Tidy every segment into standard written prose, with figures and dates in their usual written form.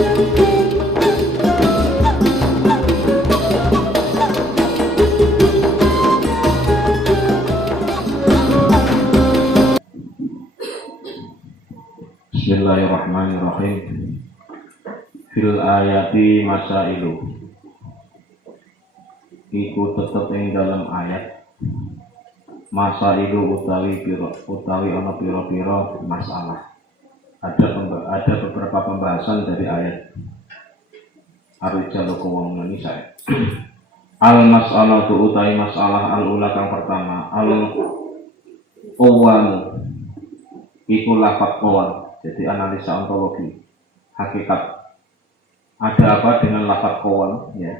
Bismillahirrahmanirrahim. Fil ayati masailu. Iku tetep ing dalam ayat masailu utawi ana pira-pira masalah. Ada beberapa pembahasan dari ayat Ar-Rijalu qawwamuna nisa. Al-mas'alatu utawi masalah al-ula kang pertama al-qawwamu iku lafadz qawwam. Jadi analisa ontologi hakikat ada apa dengan lafadz qawwam ya.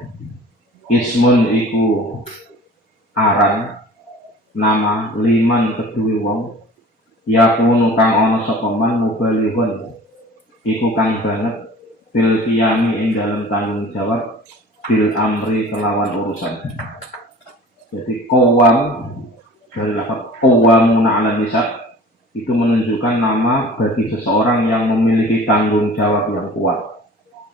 Ismun iku aran nama liman kedue wong yakunu kang ana sapa man mubalihun iku kang banget bil qiyami ing dalam tanggung jawab bil amri kelawan urusan. Jadi qawwam dari lafadz qawwamuna 'ala nisa itu menunjukkan nama bagi seseorang yang memiliki tanggung jawab yang kuat.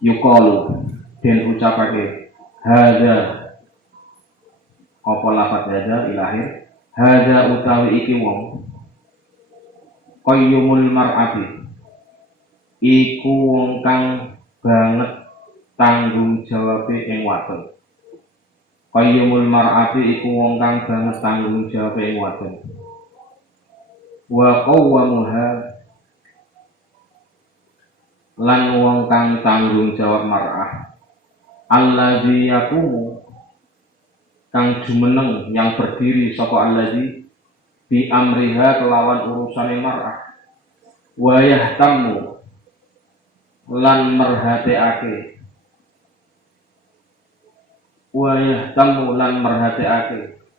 Yuqalu den ucapake hadza apa lafadz hadza ilahir hadza utawi iki wong qayyumul mar'ati iku wong kang banget tanggung jawabe ing wadon. Qayyumul mar'ati iku wong kang banget tanggung jawabe ing wadon. Wa qawwamuha lan wong kang tanggung jawab mar'ah allazi yaqumu kang jumeneng yang berdiri sapa allazi bi amriha kelawan urusane mar'ah wa yahtamu lan merhatiake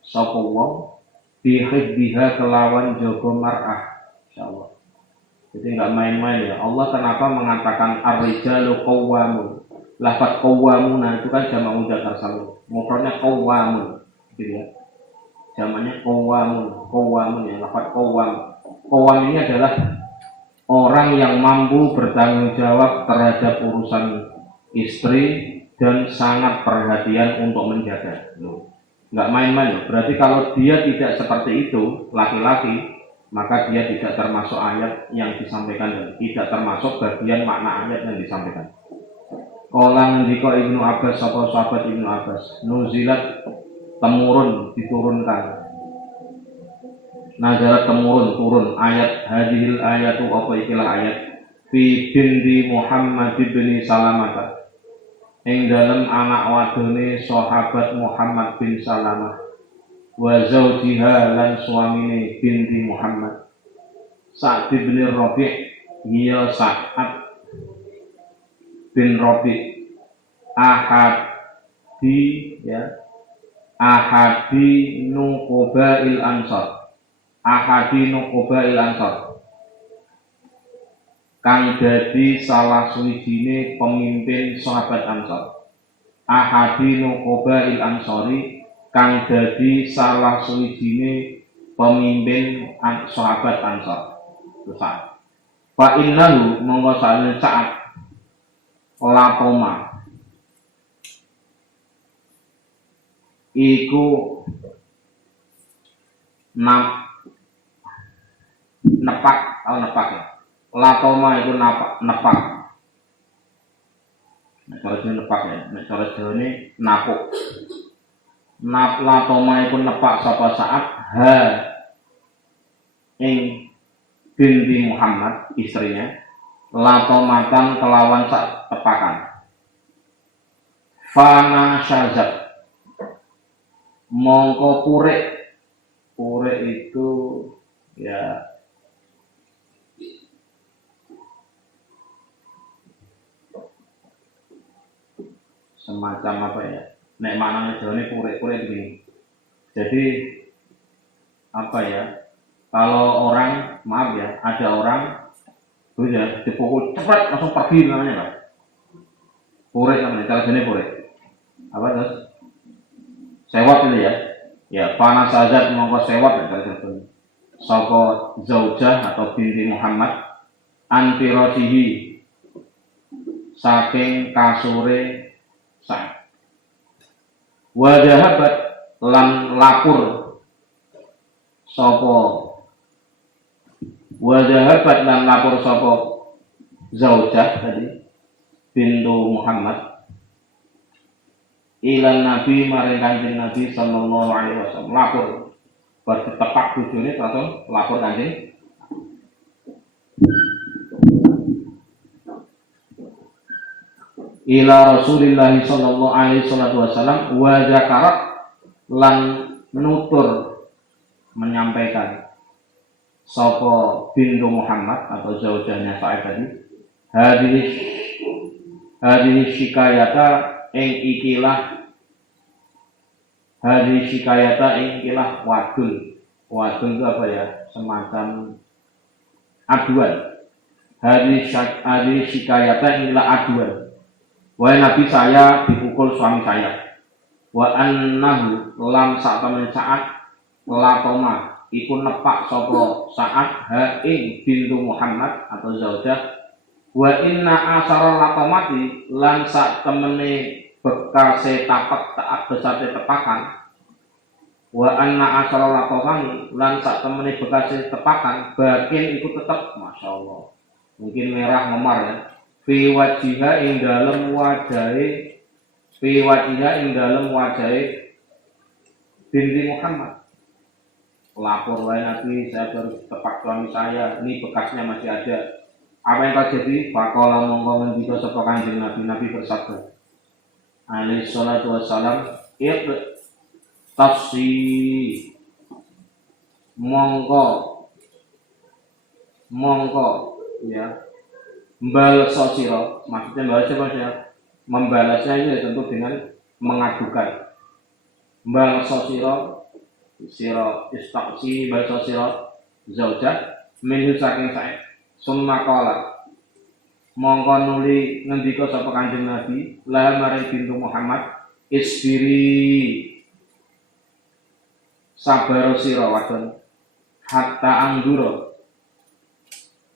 sapa wong bihibbiha kelawan jaga mar'ah, insyaallah. Jadi enggak main-main ya. Allah kenapa mengatakan ar-rijalu qawwamun? Lafadz qawwamuna itu kan jamak mudzakkar salim. Mufradnya qawwamun, gitu ya. Jamaknya qawwamun ya, lafadz qawwam. Qawwam ini adalah orang yang mampu bertanggung jawab terhadap urusan istri dan sangat perhatian untuk menjaga. Nggak main-main loh. Berarti kalau dia tidak seperti itu, laki-laki, maka dia tidak termasuk ayat yang disampaikan dan tidak termasuk bagian makna ayat yang disampaikan. Qala ngendika Ibnu Abbas sapa sahabat Ibnu Abbas, nuzilat temurun diturunkan. Nazarat temurun turun ayat hadhil ayatu apa ikilah ayat fi binti Muhammad bin Salamah. Ing dalam anak wadone sahabat Muhammad bin Salamah wa zaujiha lan suamine binti Muhammad Sa'd bin Rabi' ya Sa'ad bin Rabi' ahadi nuqbail ansar kang dadi salah suwijine pemimpin sahabat Ansor. Ahadi nuqbail ansori kang dadi salah suwijine pemimpin sahabat Ansor. Sa'ad. Fa innahu monggo sa'ane Sa'ad latoma iku nepak ya. Latoma itu nepak. Nek cara Jawa nepak ya, nek cara Jawa ini napuk. Latoma itu nepak sapa Sa'ad ing binti Muhammad istrinya latomatan kelawan sak tepakan. Fana syazat mongko purek itu ya semacam apa ya? Nek maknanya Jawa ini purek begini. Jadi apa ya? Kalau orang, maaf ya, ada orang terus ya dipukul cepat langsung pergi namanya Pak. Purek namanya, cara jenis purek. Apa terus? Sewat itu ya. Ya, panas azat mongko sewat ya cara jenis. Soko zaujah atau binti Muhammad antirosihi saking kasure Sa'id. Wa dhahabat lan lapur sapa wa dhahabat lan lapur sapa Zaujah tadi bintu Muhammad ilan Nabi maring Kanjeng Nabi sallallahu alaihi wasallam. Lapor berarti tepak bojone terus lapor Kanjeng ila Rasulillah sallallahu alaihi wasallam wa zakarat lan menutur menyampaikan sapa bintu Muhammad atau zaujahnya Sa'id tadi hadis shikayata ing ikilah wadul itu apa ya, semacam aduan. Hadis shikayata inilah aduan. Wahai Nabi, saya dipukul suami saya. Wa annahu lam sa'tamani Sa'ad latoma iku nepak sapa Sa'ad ha ing bintu Muhammad atau zaujah. Wa inna asara latomati lan sak temene bekase tapak taat besate tepakan. Wa anna asara latomani lan sak temene bekase tepakan bakin iku tetep masyaallah. Mungkin merah memar ya. Fi wajiha ing dalem wajahe binti Muhammad. Lapor wahai Nabi, saya baru tepak suami saya, ini bekasnya masih ada. Apa yang terjadi? Faqala mongko ngendika sapa Kanjeng Nabi bersabda alaihi salatu wassalam, tafsi mongko ya membalas sira, maksudnya membalasnya ini tentu dengan mengadukan. Membalas sira istaksi balas sira zaujah minhu saking Sa'id. Summa qala mongko nuli ngendika sapa Kanjeng Nabi la maring bintu Muhammad isbiri sabar sira wadon hatta anggura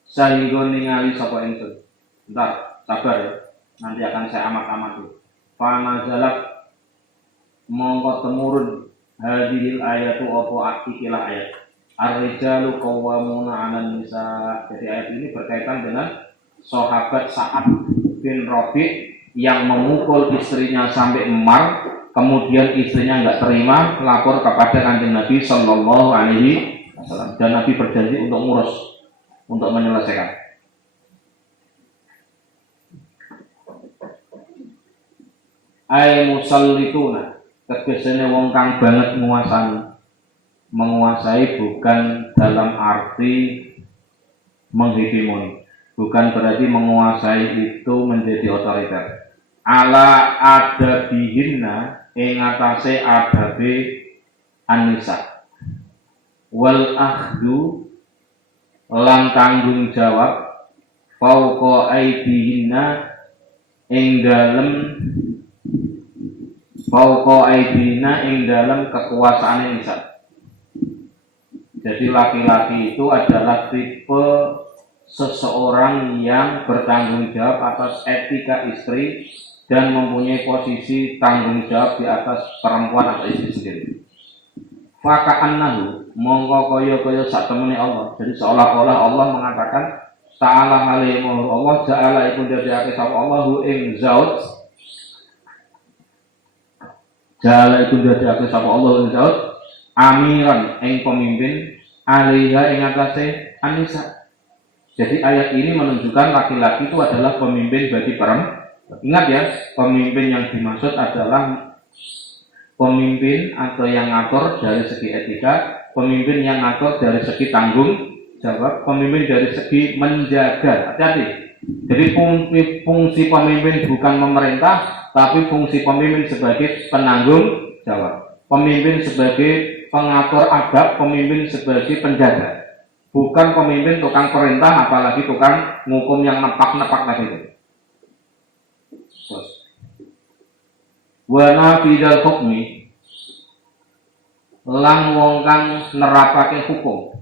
sehingga ningali sapa ingsun. Bentar, sabar ya. Nanti akan saya amat-amati. Fa nazalat mongko temurun hadhil ayatu apa ikilah ayat. Ar-rijalu qawwamuna 'alan nisa. Jadi ayat ini berkaitan dengan sahabat Sa'ad bin Rabi' yang memukul istrinya sampai memar, kemudian istrinya enggak terima, lapor kepada Kanjeng Nabi sallallahu alaihi wasallam dan Nabi berjanji untuk ngurus, untuk menyelesaikan. Ay musallituna, tegesane wong kang banget menguasai bukan dalam arti menghegemoni, bukan berarti menguasai itu menjadi otoriter. Ala adabihinna ing atase adabe an-nisa wal akhdu lan tanggung jawab fauqa aidihinna ing dalem kekuasaan nisa. Jadi laki-laki itu adalah tipe seseorang yang bertanggung jawab atas etika istri dan mempunyai posisi tanggung jawab di atas perempuan atau istri sendiri. Faka'annahu mongko kaya sak temene Allah. Jadi seolah-olah Allah mengatakan ta'ala halimur Allah ja'ala iku dadekake sapa Allahu ing zauj. Ja'ala iku dadekake sapa Allah ing zauj amiran ing pemimpin alaiha ing atase anisa. Jadi ayat ini menunjukkan laki-laki itu adalah pemimpin bagi perempuan. Ingat ya, pemimpin yang dimaksud adalah pemimpin atau yang ngatur dari segi etika, pemimpin yang ngatur dari segi tanggung jawab, pemimpin dari segi menjaga. Hati-hati. Jadi fungsi pemimpin bukan memerintah, tapi fungsi pemimpin sebagai penanggung jawab. Pemimpin sebagai pengatur adab, pemimpin sebagai penjaga. Bukan pemimpin tukang perintah, apalagi tukang ngukum yang nepak-nepak tadi itu. Wa nafidal hukmi lan wong kang nerapake hukum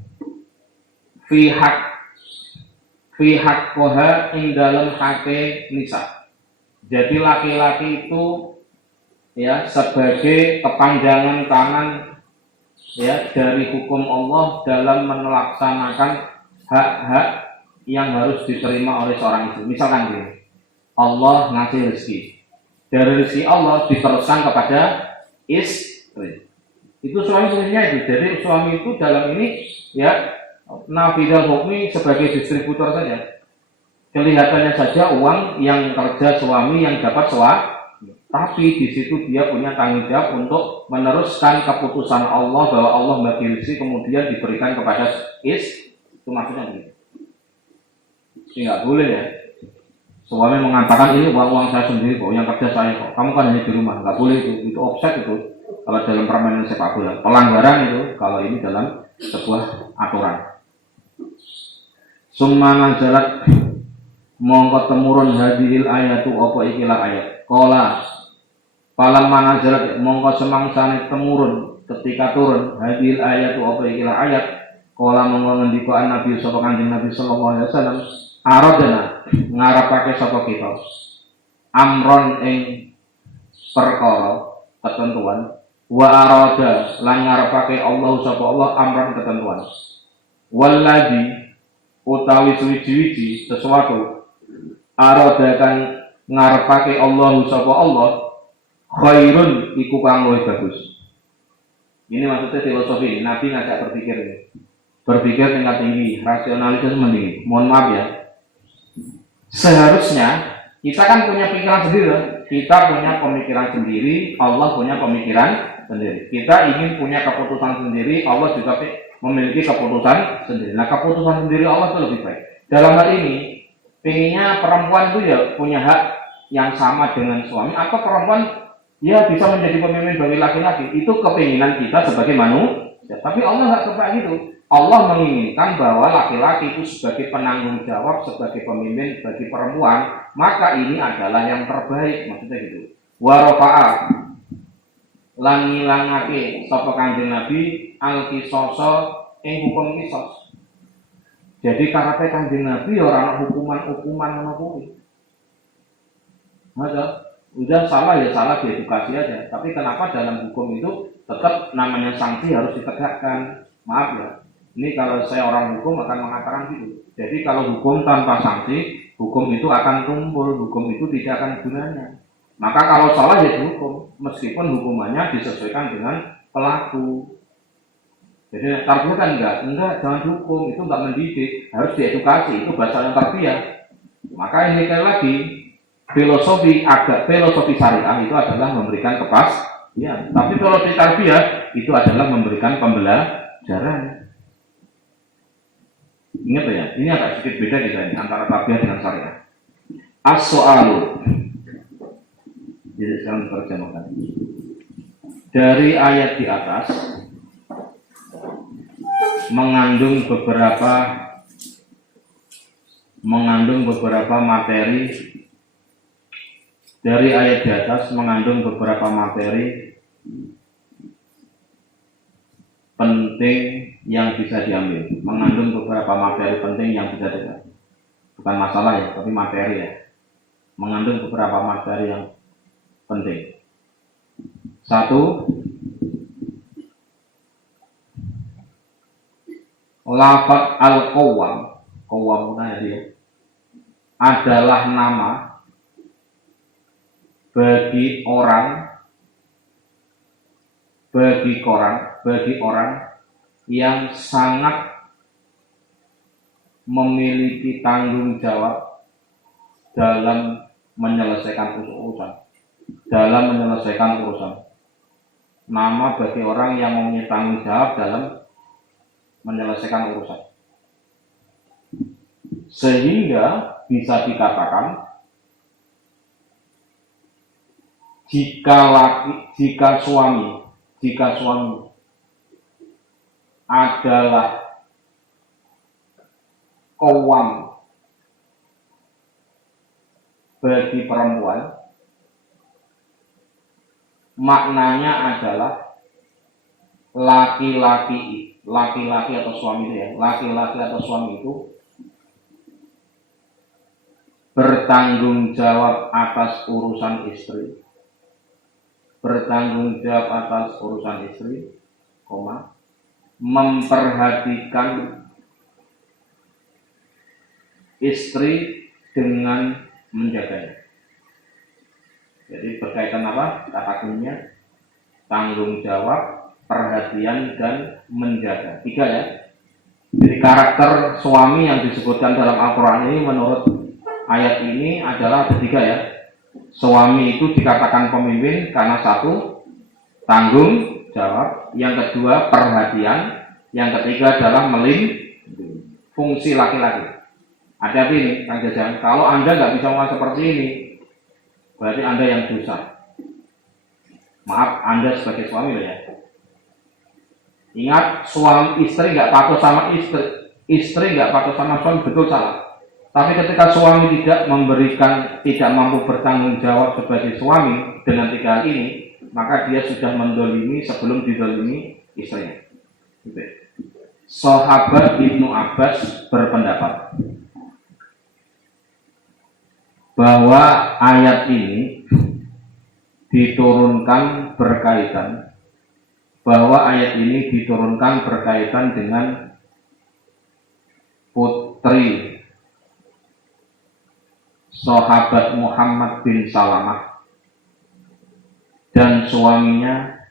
fi hak koha ing dalem hake nisa. Jadi laki-laki itu ya sebagai kepanjangan tangan ya dari hukum Allah dalam melaksanakan hak-hak yang harus diterima oleh seorang istri. Misalkan gini, Allah ngasih rezeki. Dari rezeki Allah diteruskan kepada istri. Itu suami sebenarnya itu. Jadi suami itu dalam ini ya nafidul hukmi sebagai distributor saja. Kelihatannya saja uang yang kerja suami yang dapat suami, tapi di situ dia punya tanggung jawab untuk meneruskan keputusan Allah bahwa Allah bagi rezeki kemudian diberikan kepada istri. Itu maksudnya begitu. Ini nggak boleh ya. Suami mengatakan ini uang saya sendiri kok, yang kerja saya kok. Kamu kan hanya di rumah, nggak boleh itu offset itu. Kalau dalam permainan sepak bola, pelanggaran itu. Kalau ini dalam sebuah aturan. Summa nazalat mongko temurun hadhil ayatu apa ikilah ayat. Qala falamma nazalat mongko semangsane temurun ketika turun hadhil ayatu apa ikilah ayat. Qala mongko ngendika Nabi sallallahu kanjeng Nabi sallallahu alaihi wasallam aradana ngarepake sapa kita amron ing perkara ketentuan wa arada lan ngarepake Allah sapa Allah amron ketentuan walladzi utawi suwi-wiji sesuatu arada kan ngarepake Allah sapa Allah khairun iku kang luwih bagus. Ini maksudnya filosofi ini. Nabi ngajak berpikir ini. Berpikir tingkat tinggi, rasionalitas meninggi. Mohon maaf ya. Seharusnya kita kan punya pikiran sendiri, kita punya pemikiran sendiri, Allah punya pemikiran sendiri. Kita ingin punya keputusan sendiri, Allah juga memiliki keputusan sendiri. Nah, keputusan sendiri Allah itu lebih baik. Dalam hal ini, pengennya perempuan itu ya punya hak yang sama dengan suami, atau perempuan ya bisa menjadi pemimpin bagi laki-laki. Itu keinginan kita sebagai manusia. Tapi Allah nggak kepak gitu. Allah menginginkan bahwa laki-laki itu sebagai penanggung jawab, sebagai pemimpin bagi perempuan, maka ini adalah yang terbaik, maksudnya gitu. Wa rafa'a lan ngilangake sapa Kanjeng Nabi al-qisasa ing hukum qisas. Jadi karepe Kanjeng Nabi ora ana hukuman-hukuman ngono kuwi. Udah salah ya salah, diedukasi aja. Tapi kenapa dalam hukum itu tetap namanya sanksi harus ditegakkan? Maaf ya. Ini kalau saya orang hukum akan mengatakan gitu. Jadi kalau hukum tanpa sanksi, hukum itu akan tumpul, hukum itu tidak akan gunanya. Maka kalau salah ya dihukum, meskipun hukumannya disesuaikan dengan pelaku. Jadi tarbiyah kan enggak, jangan dihukum, itu enggak mendidik, harus diedukasi, itu bahasa yang tarbiyah. Maka ini sekali lagi, filosofi syariah itu adalah memberikan kepastian. Tapi filosofi tarbiyah itu adalah memberikan pembelajaran. Ingat ya, ini agak sedikit beda kita ini antara tarbiyah dengan syariah. As-so'alu. Jadi sekarang diterjemahkan. Dari ayat di atas mengandung beberapa materi. Dari ayat di atas mengandung beberapa materi penting yang bisa diambil, mengandung beberapa materi penting yang bisa diambil. Bukan masalah ya, tapi materi ya. Mengandung beberapa materi yang penting. Satu, lafaz al-qawwam, qawwamuna ya, adalah nama bagi orang yang sangat memiliki tanggung jawab dalam menyelesaikan urusan. Nama bagi orang yang mempunyai tanggung jawab dalam menyelesaikan urusan. Sehingga bisa dikatakan jika suami adalah qawwam bagi perempuan, maknanya adalah laki-laki atau suami itu ya, laki-laki atau suami itu bertanggung jawab atas urusan istri, bertanggung jawab atas urusan istri, memperhatikan istri dengan menjaganya. Jadi berkaitan apa? Kata kuncinya tanggung jawab, perhatian, dan menjaga. 3 ya. Jadi karakter suami yang disebutkan dalam Al-Quran ini menurut ayat ini adalah ada 3 ya. Suami itu dikatakan pemimpin karena 1, tanggung jawab, yang kedua perhatian, yang ketiga adalah melindungi. Fungsi laki-laki. Ada ini, Kang Jajan. Kalau Anda nggak bisa ngomong seperti ini, berarti Anda yang dosa. Maaf, Anda sebagai suami ya. Ingat, suami istri nggak patuh sama istri nggak patuh sama suami, betul salah. Tapi ketika suami tidak mampu bertanggung jawab sebagai suami dengan 3 hal ini, maka dia sudah mendolimi sebelum didolimi istrinya. Sahabat Ibnu Abbas berpendapat bahwa ayat ini diturunkan berkaitan dengan putri sahabat Muhammad bin Salamah dan suaminya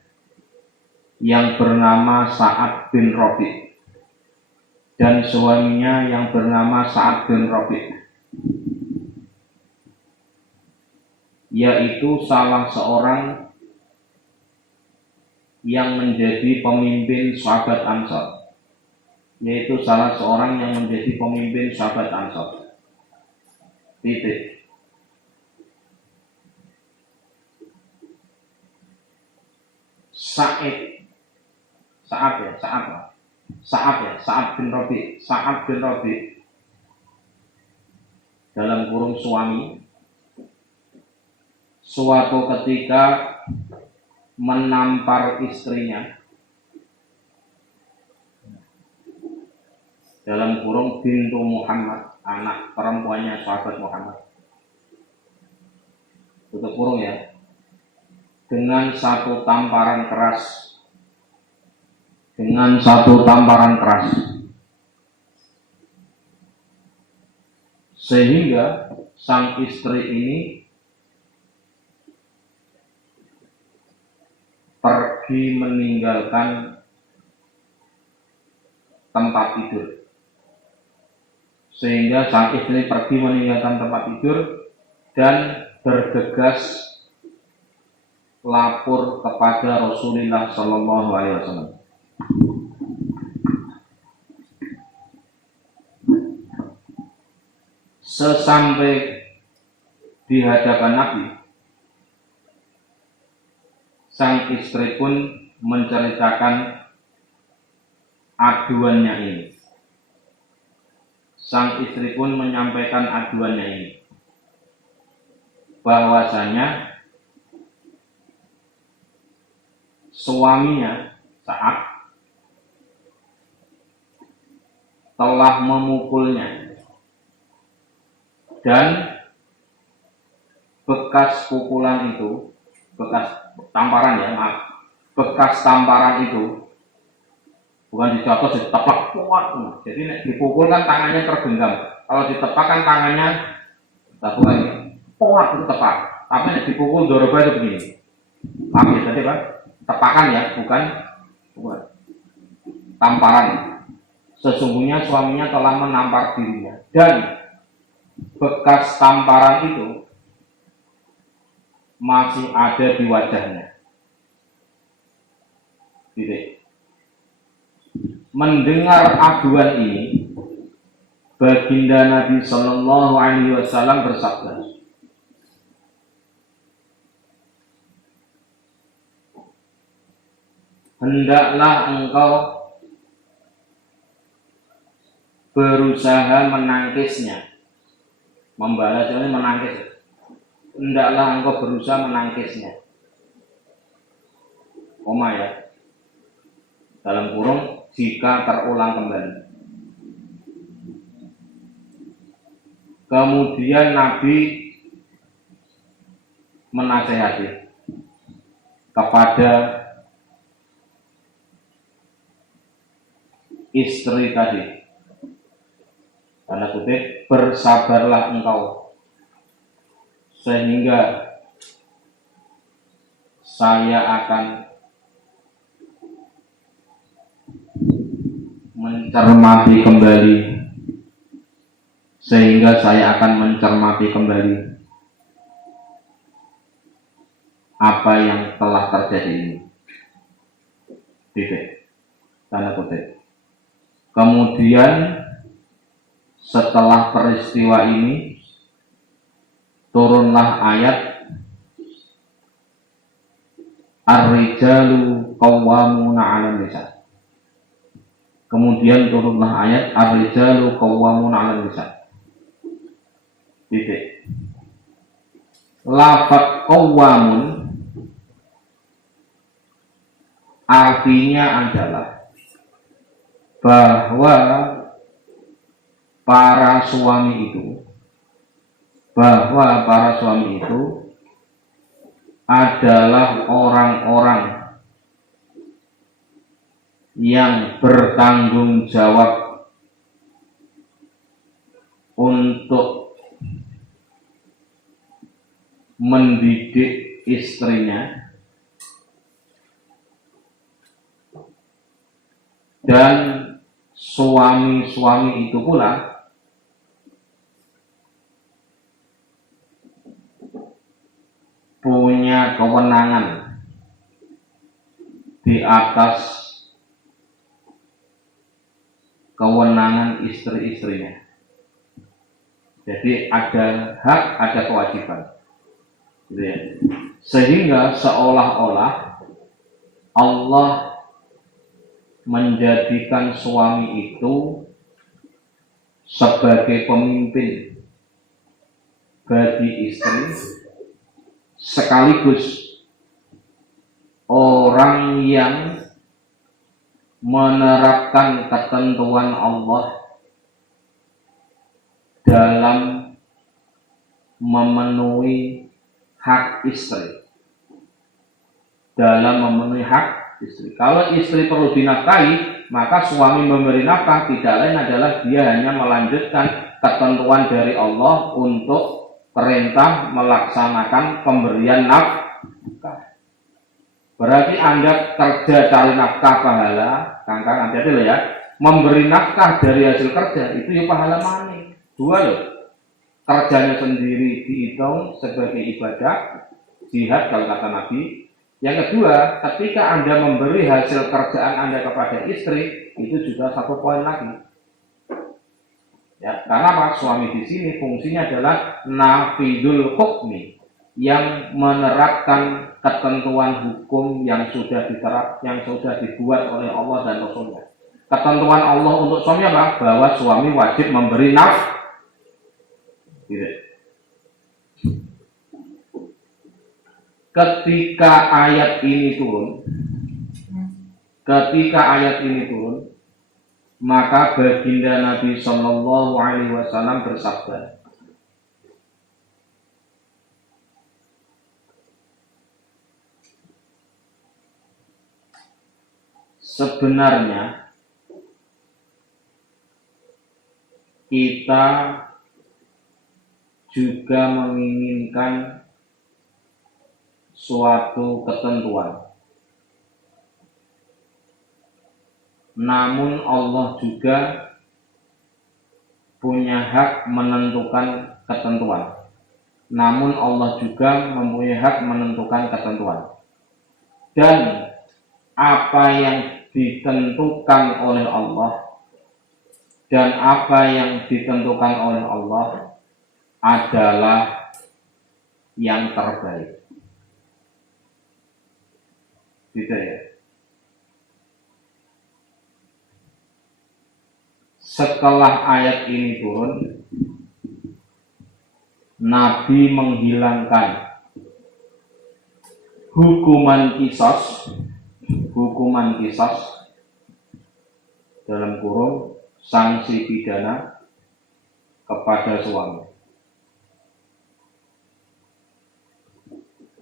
yang bernama Sa'ad bin Rabi' yaitu salah seorang yang menjadi pemimpin sahabat Ansor. Titik. Sa'ad bin Rabi' dalam kurung suami suatu ketika menampar istrinya dalam kurung bintu Muhammad, anak perempuannya sahabat Muhammad, tutup kurung ya, dengan satu tamparan keras, sehingga sang istri ini pergi meninggalkan tempat tidur. Dan bergegas lapor kepada Rasulullah Sallallahu Alaihi Wasallam. Sesampai di hadapan Nabi, sang istri pun menceritakan aduannya ini. Menyampaikan aduannya ini, bahwasanya suaminya Sa'ad telah memukulnya dan bekas tamparan itu bukan dicotos, ditepak kuat. Jadi dipukul kan tangannya tergenggam. Kalau ditepak kan tangannya kuat itu tepak. Tapi dipukul doroba itu begini. Paham ya tadi Pak? Tepakan ya, bukan tamparan. Sesungguhnya suaminya telah menampar dirinya dan bekas tamparan itu masih ada di wajahnya. Mendengar aduan ini, baginda Nabi Sallallahu Alaihi Wasallam bersabda, hendaklah engkau berusaha menangkisnya. Membalas ini menangkis. Hendaklah engkau berusaha menangkisnya. Ya. Dalam kurung jika terulang kembali. Kemudian Nabi menasehati kepada istri tadi, tanda kutip, bersabarlah engkau sehingga saya akan mencermati kembali, apa yang telah terjadi ini. Titik. Tanda kutip. Kemudian setelah peristiwa ini turunlah ayat Ar-rijalu qawwamuna 'alan nisa. Kemudian turunlah ayat Ar-rijalu qawwamuna 'alan nisa. Titik. Lafaz qawwamun artinya adalah bahwa para suami itu adalah orang-orang yang bertanggung jawab untuk mendidik istrinya dan suami-suami itu pula punya kewenangan di atas kewenangan istri-istrinya. Jadi ada hak, ada kewajiban, gitu ya. Sehingga seolah-olah Allah menjadikan suami itu sebagai pemimpin bagi istri, sekaligus orang yang menerapkan ketentuan Allah dalam memenuhi hak istri. Kalau istri perlu dinafkahi, maka suami memberi nafkah tidak lain adalah dia hanya melanjutkan ketentuan dari Allah untuk perintah melaksanakan pemberian nafkah. Berarti Anda kerja cari nafkah pahala, kangkang hati-hati loh ya. Memberi nafkah dari hasil kerja itu ya pahala mana? Dua loh. Kerjanya sendiri dihitung sebagai ibadah, jihad kalau kata Nabi. Yang kedua, ketika Anda memberi hasil kerjaan Anda kepada istri, itu juga satu poin lagi. Ya, karena Pak suami di sini fungsinya adalah nafidul hukmi, yang menerapkan ketentuan hukum yang sudah dibuat oleh Allah dan Rasulnya. Ketentuan Allah untuk suami apa? Bahwa suami wajib memberi nafkah. Ketika ayat ini turun, maka baginda Nabi Shallallahu Alaihi Wasallam bersabda, sebenarnya kita juga menginginkan suatu ketentuan. Namun Allah juga punya hak menentukan ketentuan. Dan apa yang ditentukan oleh Allah adalah yang terbaik. Gitu ya. Setelah ayat ini turun, Nabi menghilangkan hukuman qisas dalam kurung sanksi pidana kepada suami.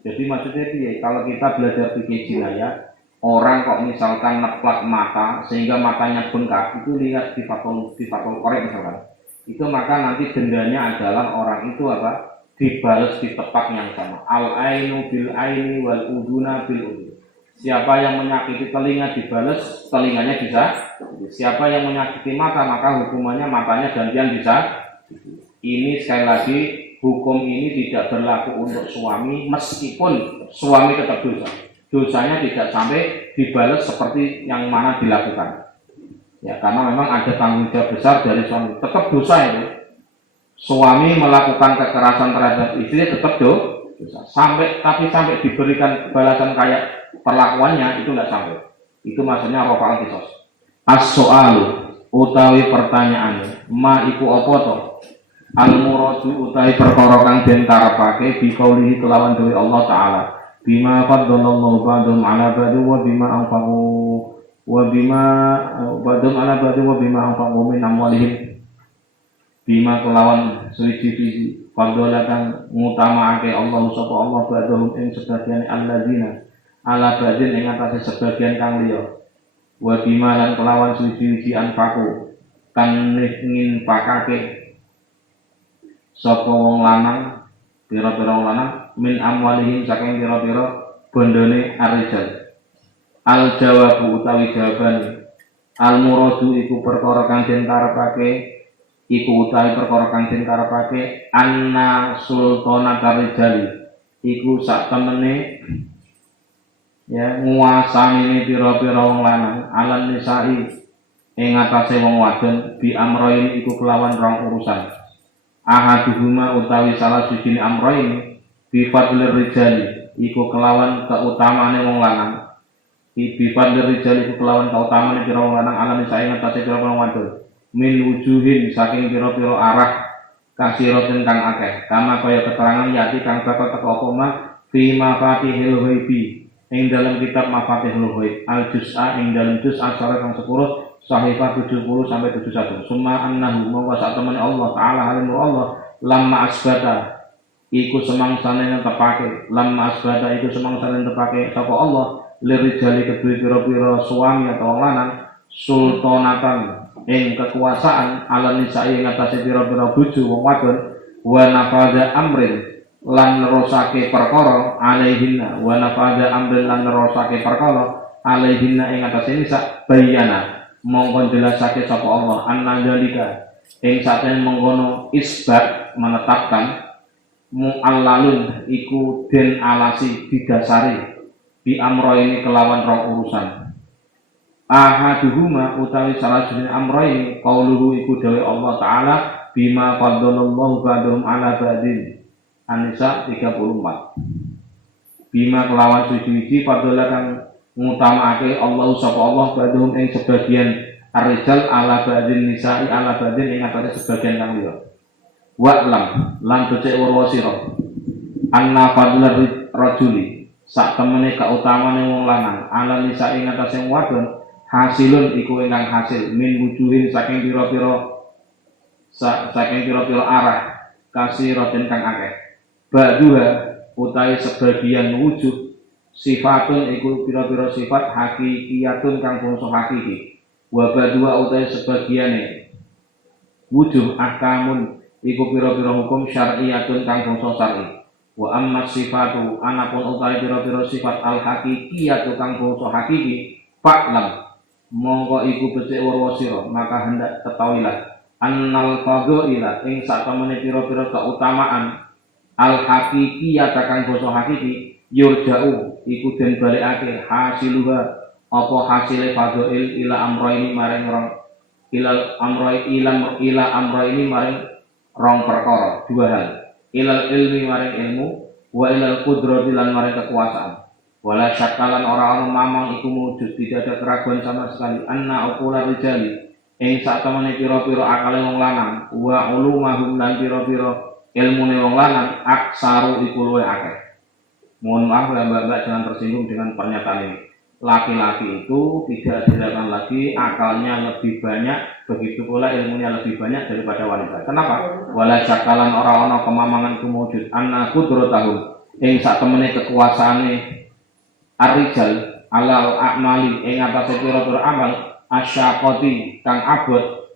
Jadi maksudnya dia kalau kita belajar fikih jinayah, orang kok misalkan neplak mata sehingga matanya bengkak, itu lihat di fatul korek misalkan. Itu maka nanti dendanya adalah orang itu apa? Dibalas di tempat yang sama. Al ainu bil aini wal uduna bil udun. Siapa yang menyakiti telinga dibalas, telinganya bisa. Siapa yang menyakiti mata, maka hukumannya matanya gantian bisa. Ini sekali lagi, hukum ini tidak berlaku untuk suami meskipun suami tetap dosa. Dosanya tidak sampai dibalas seperti yang mana dilakukan. Ya, karena memang ada tanggung jawab besar dari suami. Tetap dosa itu. Suami melakukan kekerasan terhadap istri tetap dosa. Sampai diberikan balasan kayak perlakuannya itu nggak sampai. Itu maksudnya rofa'al kisos. As-so'alu utawi pertanyaannya, ma iku apa to? Al-muradu utawi perkara kang den karepake bi qaulihi kelawan dewe Allah taala. Bima faddalallahu ba'dhum 'ala ba'd wa bima anfaqu wa bima ba'dhum 'ala ba'd wa bima anfaqu min amwalihim. Bima kelawan suci-suci fadlatan ngutamaake Allah sapa Allah ba'dhum ing sebagian alladzina ala ba'din ing atase sebagian kang liya. Wa bima lan kelawan suci-suci anfaqu kan ngin pakake sapa wong lanang pira-pira wong lanang min amwalihim saking pira-pira bondone arijal. Al jawabu utawi jawaban al muradu iku perkara kang den karepake iku utawi perkara kang den karepake anna sultana karijali iku sak temene ya nguasani pira-pira wong lanang alan nisai ing atase wong wadon bi amroin iku kelawan rong urusan. Ahaduhuma utawi salah siji amroin bi fadlir rijali iku kelawan keutamaane wong lanang. Bi fadlir rijali iku kelawan keutamaane pira wong lanang alan nisai ing atase pira wong wadon. Min wujuhin saking pira-pira arah kasiroten kang akeh kama kaya keterangan yati kang bakal teko apa ma fi mafatihil ghaibi ing dalam kitab mafatihul ghaib al juz'a ing dalam juz' asara kang 10 sahifah 70 sampai 71 summa annahu mongko sak temene Allah taala halimur Allah lamma asbata iku semangsane netepake lamma asbata iku semangsane netepake sapa Allah lirijali kedue pira-pira suami atau lanang sultanatan ing kekuasaan ala nisa'i ing atase pira-pira bojo wong wadon wa nafadha amrin lan nerusake perkara alaihinna wa nafadha amrin lan nerusake perkara alaihinna ing atase nisa bayana mongko jelasake sapa Allah anna dalika ing saten mengkono isbat menetapkan mu'allalun iku den alasi didasari bi amroini kelawan rong urusan. Ahaduhuma utawi salah siji amroin qauluhu iku dawuh Allah taala bima faddalallahu ba'dhum 'ala ba'din An-Nisa 34. Bima kelawan suci-suci fadlatan ngutamake Allah sapa Allah ba'dhum ing sebagian ar-rijal 'ala ba'din nisa'i 'ala ba'din ing atase sebagian kang liya. Wa'lam lan becik weruh sira anna fadlar rajuli sak temene kautamane wong lanang 'ala nisa'i ing atase wadon hasilun iku ingkang hasil min wujuhin saking pira-pira arah kasiraten kang akeh. Ba'duha utawi sebagian wujud sifatun iku pira-pira sifat hakikiyatun kang bangsa hakiki. Wa ba'duha utawi sebagiane wujud ahkamun iku pira-pira hukum syar'iyatun kang bangsa syar'i. Wa amma sifatu anapun utawi pira-pira sifat al hakikiyatu kang bangsa hakiki fa'lam mongko iku becik weruh sira maka hendak ketahuilah annal fadhaila ing satemene pira-pira keutamaan al hakikiyah kang basa hakiki yurja'u iku den balekake hasiluha apa hasile fadhail ila amroini maring rong ila amroini maring rong perkara dua hal ilal ilmi maring ilmu wa ilal qudrati lan maring kekuasaan. Wala syakalan orang-orang mamang iku wujud tidak ada keraguan sama sekali anna uqula rijali ing sak temene pira-pira akale wong lanang wa ulumahum lan pira-pira ilmune wong lanang aksaru iku luwih akeh. Mohon maaf Mbak-mbak jangan tersinggung dengan pernyataan ini. Laki-laki itu tidak diragukan lagi akalnya lebih banyak, begitu pula ilmunya lebih banyak daripada wanita. Kenapa? Wala syakalan orang-orang kemamangan iku wujud anna qudratahu ing sak temene kekuasaane ar-rijal alal a'mali ing atase pira-pira amal asyaqati kang abot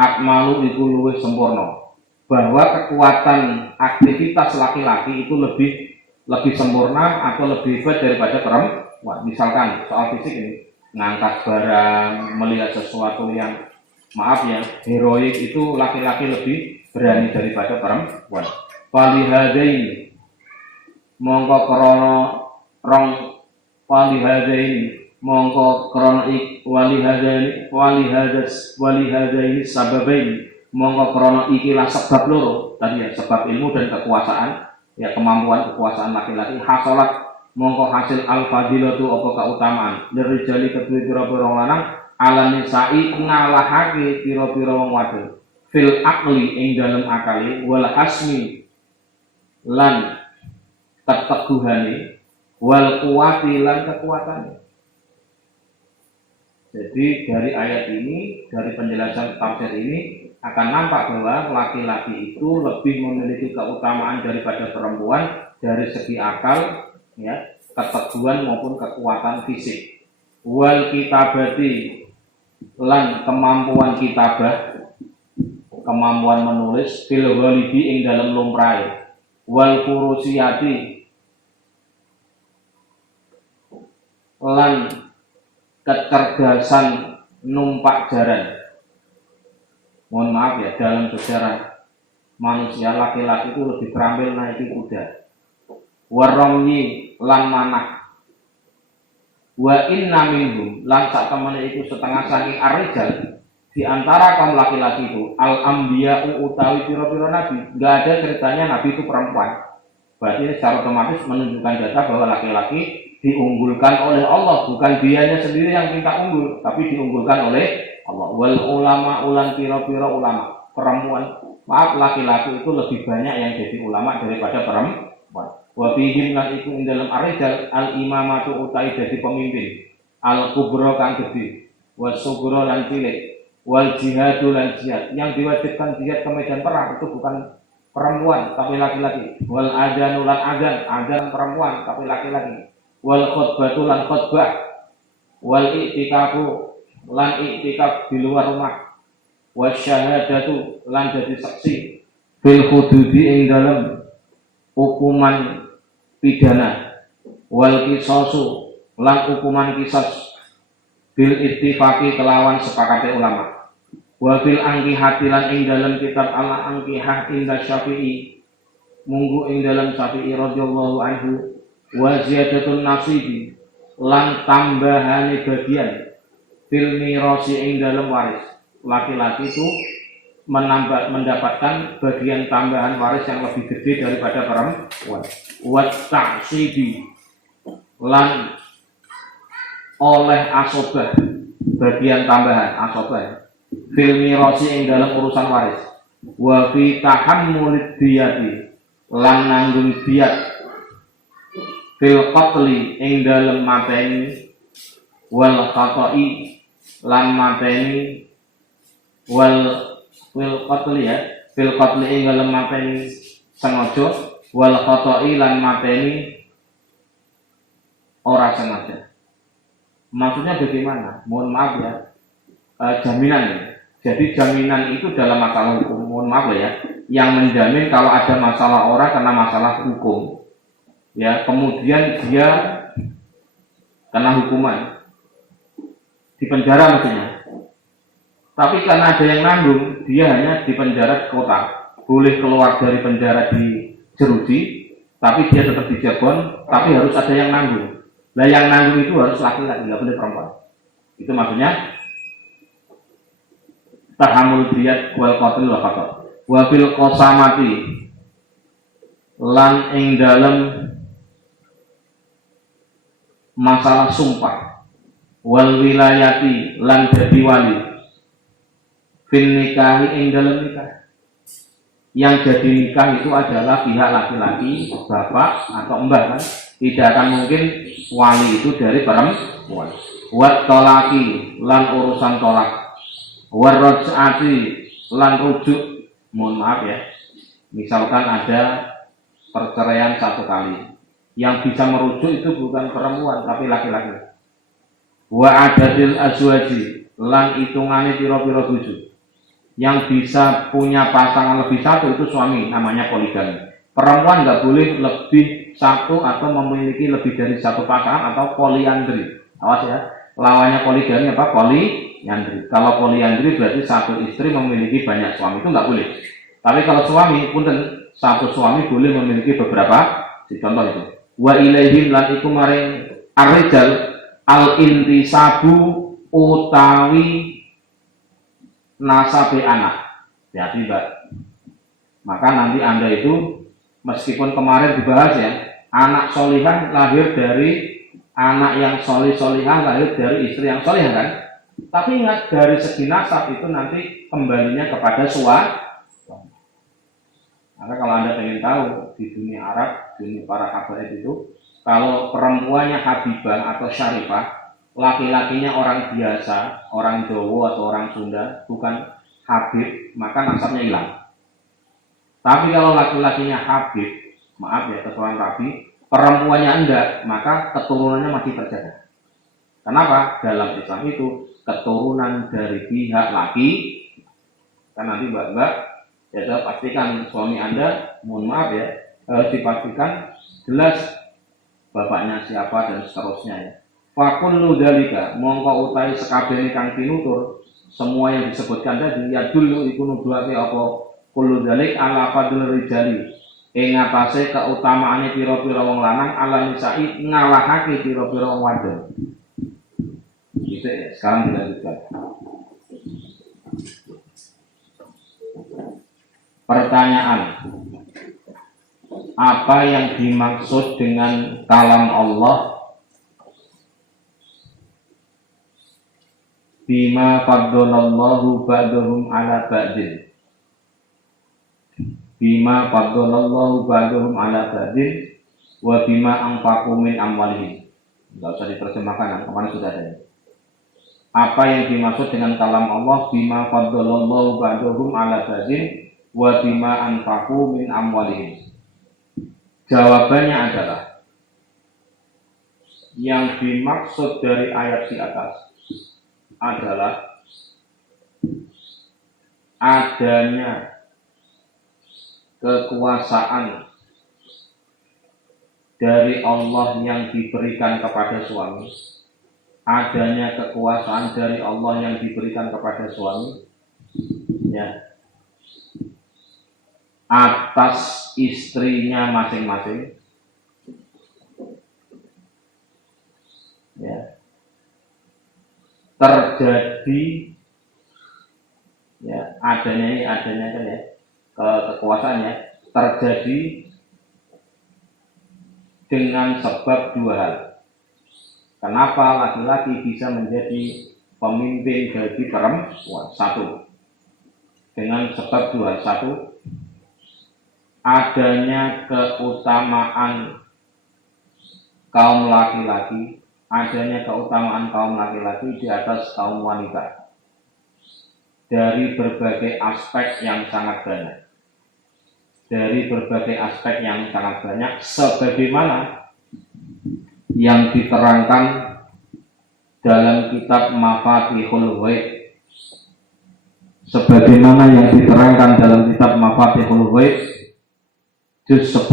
akmalu iku luwih sempurna, bahwa kekuatan aktivitas laki-laki itu lebih sempurna atau lebih hebat daripada perempuan. Misalkan soal fisik ini, ngangkat barang, melihat sesuatu yang maaf ya heroik, itu laki-laki lebih berani daripada perempuan. Falihadaini mongko krana rong falihadaini mongko krana walihadaini sababaini mongko krana ikilah sebab loro tadi ya, sebab ilmu dan kekuasaan ya, kemampuan kekuasaan laki-laki hasolat mongko hasil al-fadilatu apa keutamaan lirijali kedue pira-pira lanang ala nisa'i ngalahake pira-pira wong wadon fil aqli ing dalem akali wal asmi lan keteguhane wal kuwati lan kekuatannya. Jadi dari ayat ini, dari penjelasan tafsir ini akan nampak bahwa laki-laki itu lebih memiliki keutamaan daripada perempuan dari segi akal, ya, keteguhan maupun kekuatan fisik. Wal kitabati lan kemampuan kitabah, kemampuan menulis, fil ghalibi ing dalam lumrahe. Wal furusiyati lan kecerdasan numpak jaran. Mohon maaf ya, dalam sejarah manusia laki-laki itu lebih terampil naiki kuda. Waromyi lan manah. Wa inna minhum lan sak temene iku setengah saking ar-rijal, di antara kaum laki-laki itu al-anbiya utawi pira-pira nabi. Enggak ada ceritanya nabi itu perempuan. Berarti ini secara otomatis menunjukkan data bahwa laki-laki diunggulkan oleh Allah, bukan dianya sendiri yang minta unggul, tapi diunggulkan oleh Allah. Wal ulama ulan pira-pira ulama perempuan, maaf laki-laki itu lebih banyak yang jadi ulama daripada perempuan. Wa fihim lan iku ing dalem ar-rijal al-imamatu utai dadi pemimpin, al-kubra kang gede, was-sughra lan cilik, wal jihadu lan jihad. Yang diwajibkan jihad ke medan perang itu bukan perempuan tapi laki-laki. Wal adzanu lan adzan perempuan tapi laki-laki. Wal khutbatu lan khutbah. Wal i'tikafu lan i'tikaf di luar rumah. Wasyahadatu lan jadi saksi fil hududi ing dalam hukuman pidana. Wal qisasu lan hukuman qisas bil ittifaqi kelawan sepakate ulama. Wa fil angkihati lan ing dalam kitab ala angkihah inda Syafi'i munggu ing dalam Syafi'i radhiyallahu anhu wa ziyadatun nasibi lan tambahane bagian fil mirasi ing dalam waris. Laki-laki itu mendapatkan bagian tambahan waris yang lebih gede daripada perempuan. Wa ta'sibi lan oleh asobah bagian tambahan asobah fil mirasi ing dalam urusan waris. Wa fi tahammulid diyati lan nanggung diyat fil qatli ing dalam mateni wal khata'i lan mateni wal qatli ya fil qatli ing dalam mateni sengaja wal khata'i lan mateni ora sengaja. Maksudnya bagaimana? Mohon maaf ya, jaminan ya. Jadi jaminan itu dalam masalah hukum, mohon maaf ya, yang menjamin kalau ada masalah orang kena masalah hukum, ya kemudian dia kena hukuman di penjara maksudnya. Tapi karena ada yang nanggung, dia hanya di penjara kota, boleh keluar dari penjara di jeruji, tapi dia tetap di Cirebon, tapi harus ada yang nanggung. Nah yang nanggung itu harus laki-laki, nggak boleh perempuan. Itu maksudnya tahamul diyat wal qatl wa qatl. Wa fil qasamati lan ing dalem masalah sumpah wal wilayati lan dadi wali fil nikahi ing dalem nikah. Yang jadi nikah itu adalah pihak laki-laki, bapak atau mbah kan. Tidak akan mungkin wali itu dari perempuan. Wat tolaki lan urusan tolak. Warroj'ati lan rujuk. Mohon maaf ya, misalkan ada perceraian 1 kali, Yang bisa merujuk itu bukan perempuan tapi laki-laki. Wa adadil azwaji, lan hitungane pira-pira bojo. Yang bisa punya pasangan lebih satu itu suami, namanya poligami. Perempuan nggak boleh lebih satu atau memiliki lebih dari satu pasangan atau poliandri. Awas ya, lawannya poligami apa? Poliandri. Kalau poliandri berarti satu istri memiliki banyak suami, itu nggak boleh. Tapi kalau suami, punten, satu suami boleh memiliki beberapa. Contoh itu. Wa ilaihim lan iku maring ar-rijal al-intisabu utawi nasabe anak. Jadi Mbak. Maka nanti Anda itu meskipun kemarin dibahas ya, anak solihah lahir dari anak yang solihah lahir dari istri yang solihah kan. Tapi ingat dari segi nasab itu nanti kembalinya kepada suami. Maka kalau Anda ingin tahu di dunia Arab, dunia para habaib itu, kalau perempuannya Habibah atau Syarifah, laki-lakinya orang biasa, orang Jawa atau orang Sunda, bukan Habib, maka nasabnya hilang. Tapi kalau laki-lakinya Habib, maaf ya keseluruhan Rabi, perempuannya enggak, maka keturunannya masih terjaga. Kenapa? Dalam Islam itu keturunan dari pihak laki, kan nanti mbak-mbak, ya pastikan suami Anda, mohon maaf ya, dipastikan jelas bapaknya siapa dan seterusnya ya. Fakullu dalika, mongko utai sekabehane kang tinutur, semua yang disebutkan tadi ya dulu iku nuduhake apa kullu dalik ala fadl rijali. Ing atase keutamaane pira-pira wong lanang ala nisai ngalahake pira-pira wong wadon. Gitu ya, sekarang dilanjutkan. Pertanyaan, apa yang dimaksud dengan kalam Allah? Bima faddalallahu ba'dahum ala ba'din. Bima faddalallahu ba'dahum ala ba'din wa bima anfaqu min amwalihim. Enggak usah diterjemahkan, kemarin sudah ada. Apa yang dimaksud dengan kalam Allah? Bima faddalallahu ba'dahum ala ba'din wa bima anfaqu min amwalihim. Jawabannya adalah yang dimaksud dari ayat di atas adalah adanya kekuasaan dari Allah yang diberikan kepada suami, adanya kekuasaan dari Allah yang diberikan kepada suami ya, atas istrinya masing-masing ya, terjadi ya, adanya kan ya, kekuasaannya terjadi dengan sebab dua hal. Kenapa laki-laki bisa menjadi pemimpin bagi perempuan? Satu, dengan sebab dua hal. Satu, adanya keutamaan kaum laki-laki, adanya keutamaan kaum laki-laki di atas kaum wanita dari berbagai aspek yang sangat banyak. Dari berbagai aspek yang sangat banyak, sebagaimana yang diterangkan dalam kitab Mafatihul Ghaib. Sebagaimana yang diterangkan dalam kitab Mafatihul Ghaib juz 10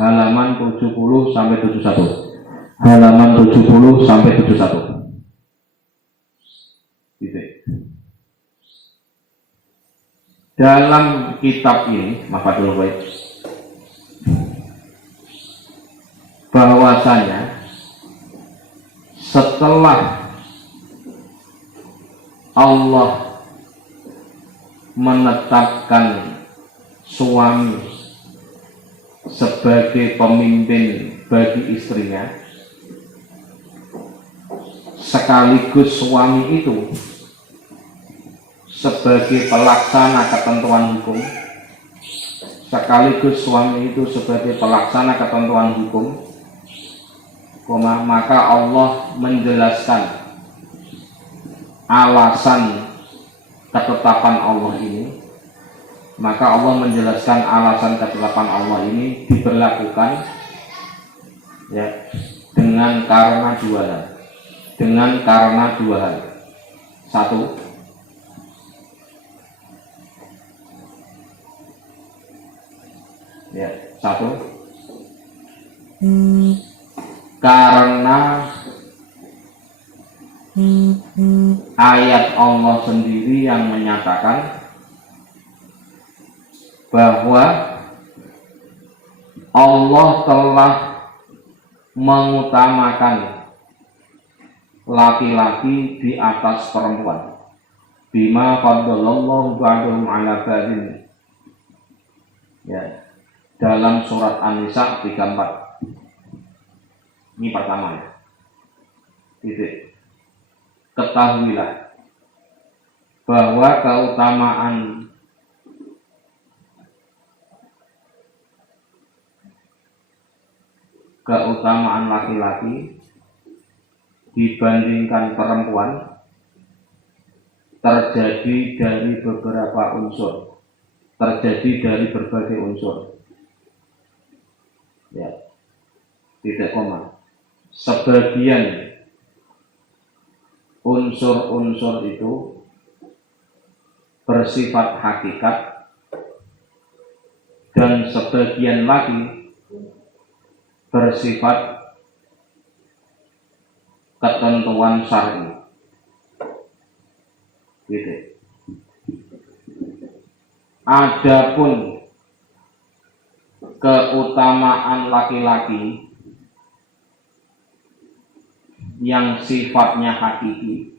halaman 70 sampai 71. Halaman 70 sampai 71. Gitu. Dalam kitab ini Mafatihul Ghaib bahwasanya setelah Allah menetapkan suami sebagai pemimpin bagi istrinya, sekaligus suami itu sebagai pelaksana ketentuan hukum, sekaligus suami itu sebagai pelaksana ketentuan hukum, maka Allah menjelaskan alasan ketetapan Allah ini. Maka Allah menjelaskan alasan ketetapan Allah ini diberlakukan ya, dengan karena dua hal. Dengan karena dua hal. Satu, ya, satu, karena ayat Allah sendiri yang menyatakan bahwa Allah telah mengutamakan laki-laki di atas perempuan. Bima faddalallahu ba'dahum 'ala ba'din. Ya, dalam surat An-Nisa 34. Ini pertama ya. Titik. Ketahuilah bahwa keutamaan laki-laki dibandingkan perempuan terjadi dari beberapa unsur, terjadi dari berbagai unsur. Ya, titik koma. Sebagian unsur-unsur itu bersifat hakikat dan sebagian lagi bersifat ketentuan syar'i. Gitu. Adapun keutamaan laki-laki yang sifatnya hakiki,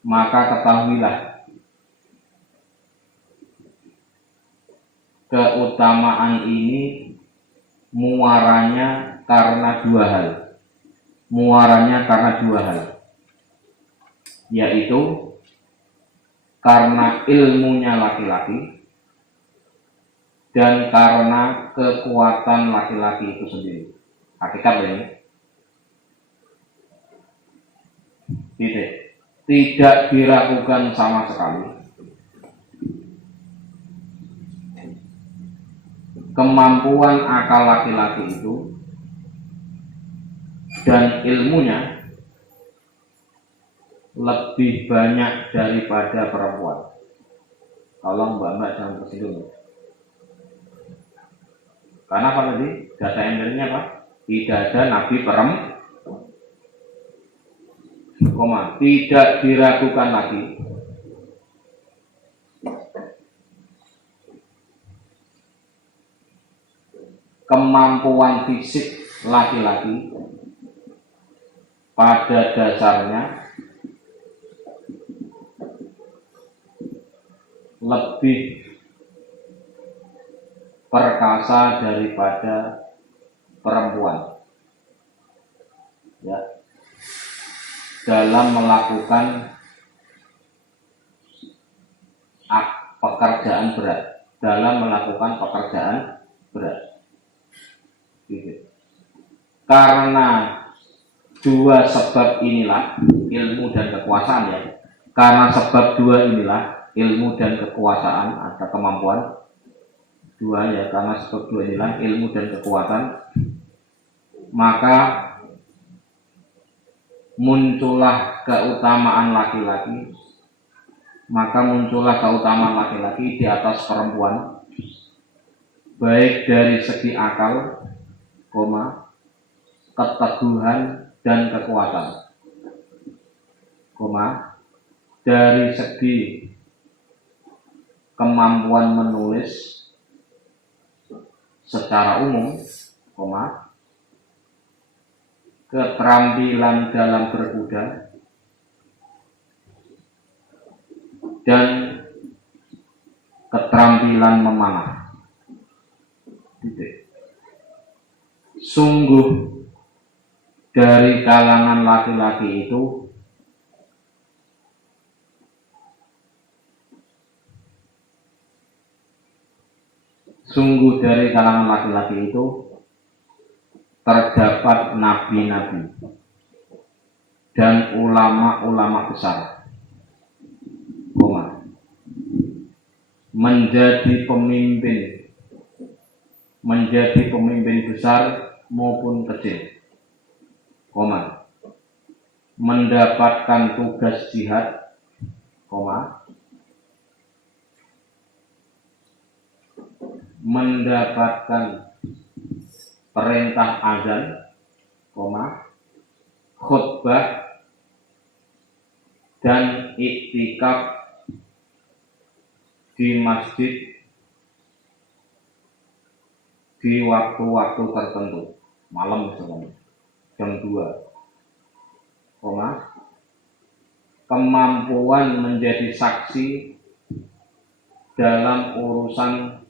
maka ketahuilah keutamaan ini muaranya karena dua hal. Muaranya karena dua hal, yaitu karena ilmunya laki-laki dan karena kekuatan laki-laki itu sendiri. Hakikat ini tidak diragukan sama sekali kemampuan akal laki-laki itu dan ilmunya lebih banyak daripada perempuan. Tolong mbak-mbak jangan tersinggung. Karena apa tadi? Data embernya apa? Tidak ada nabi perempuan. Tidak diragukan lagi kemampuan fisik laki-laki pada dasarnya lebih perkasa daripada perempuan, ya, dalam melakukan pekerjaan berat, gitu. Karena dua sebab inilah ilmu dan kekuasaan, ya. Karena sebab dua inilah ilmu dan kekuasaan, ada kemampuan dua, ya. Karena sebab dua inilah ilmu dan kekuatan, maka muncullah keutamaan laki-laki di atas perempuan, baik dari segi akal, keteguhan dan kekuatan, dari segi kemampuan menulis secara umum, keterampilan dalam berkuda, dan keterampilan memanah. Sungguh dari kalangan laki-laki itu terdapat nabi-nabi dan ulama-ulama besar, menjadi pemimpin besar maupun kecil, koma, mendapatkan tugas jihad, koma, mendapatkan perintah azan, koma, khutbah dan iktikaf di masjid di waktu-waktu tertentu, malam misalnya jam 2, koma, kemampuan menjadi saksi dalam urusan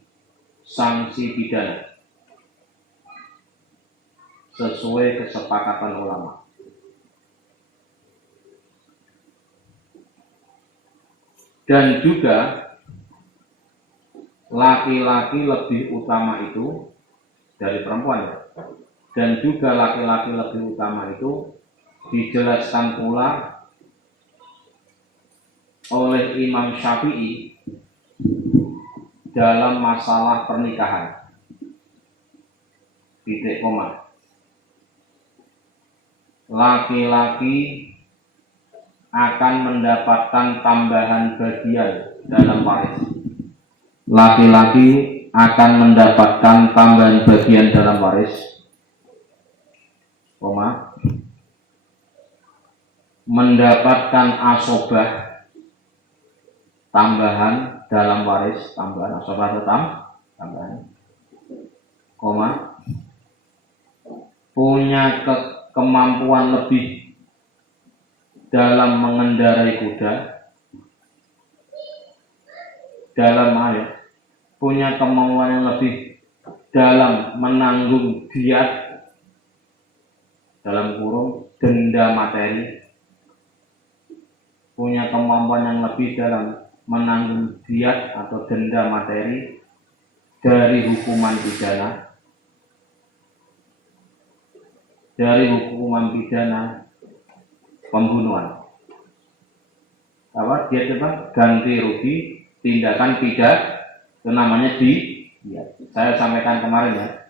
sanksi pidana sesuai kesepakatan ulama. Dan juga laki-laki lebih utama itu dari perempuan, dan juga laki-laki lebih utama itu dijelaskan pula oleh Imam Syafi'i dalam masalah pernikahan, titik koma, laki-laki akan mendapatkan tambahan bagian dalam waris. Laki-laki akan mendapatkan tambahan bagian dalam waris, koma, mendapatkan asobah tambahan dalam waris, tambahan asobah tetap tambahan, koma, punya kemampuan lebih dalam mengendarai kuda, dalam ayat punya kemampuan yang lebih dalam menanggung diat, dalam kurung denda materi, punya kemampuan yang lebih dalam menanggung diat atau denda materi dari hukuman pidana, pembunuhan. Apa dia coba ganti rugi tindakan pidana, itu namanya ya, saya sampaikan kemarin ya,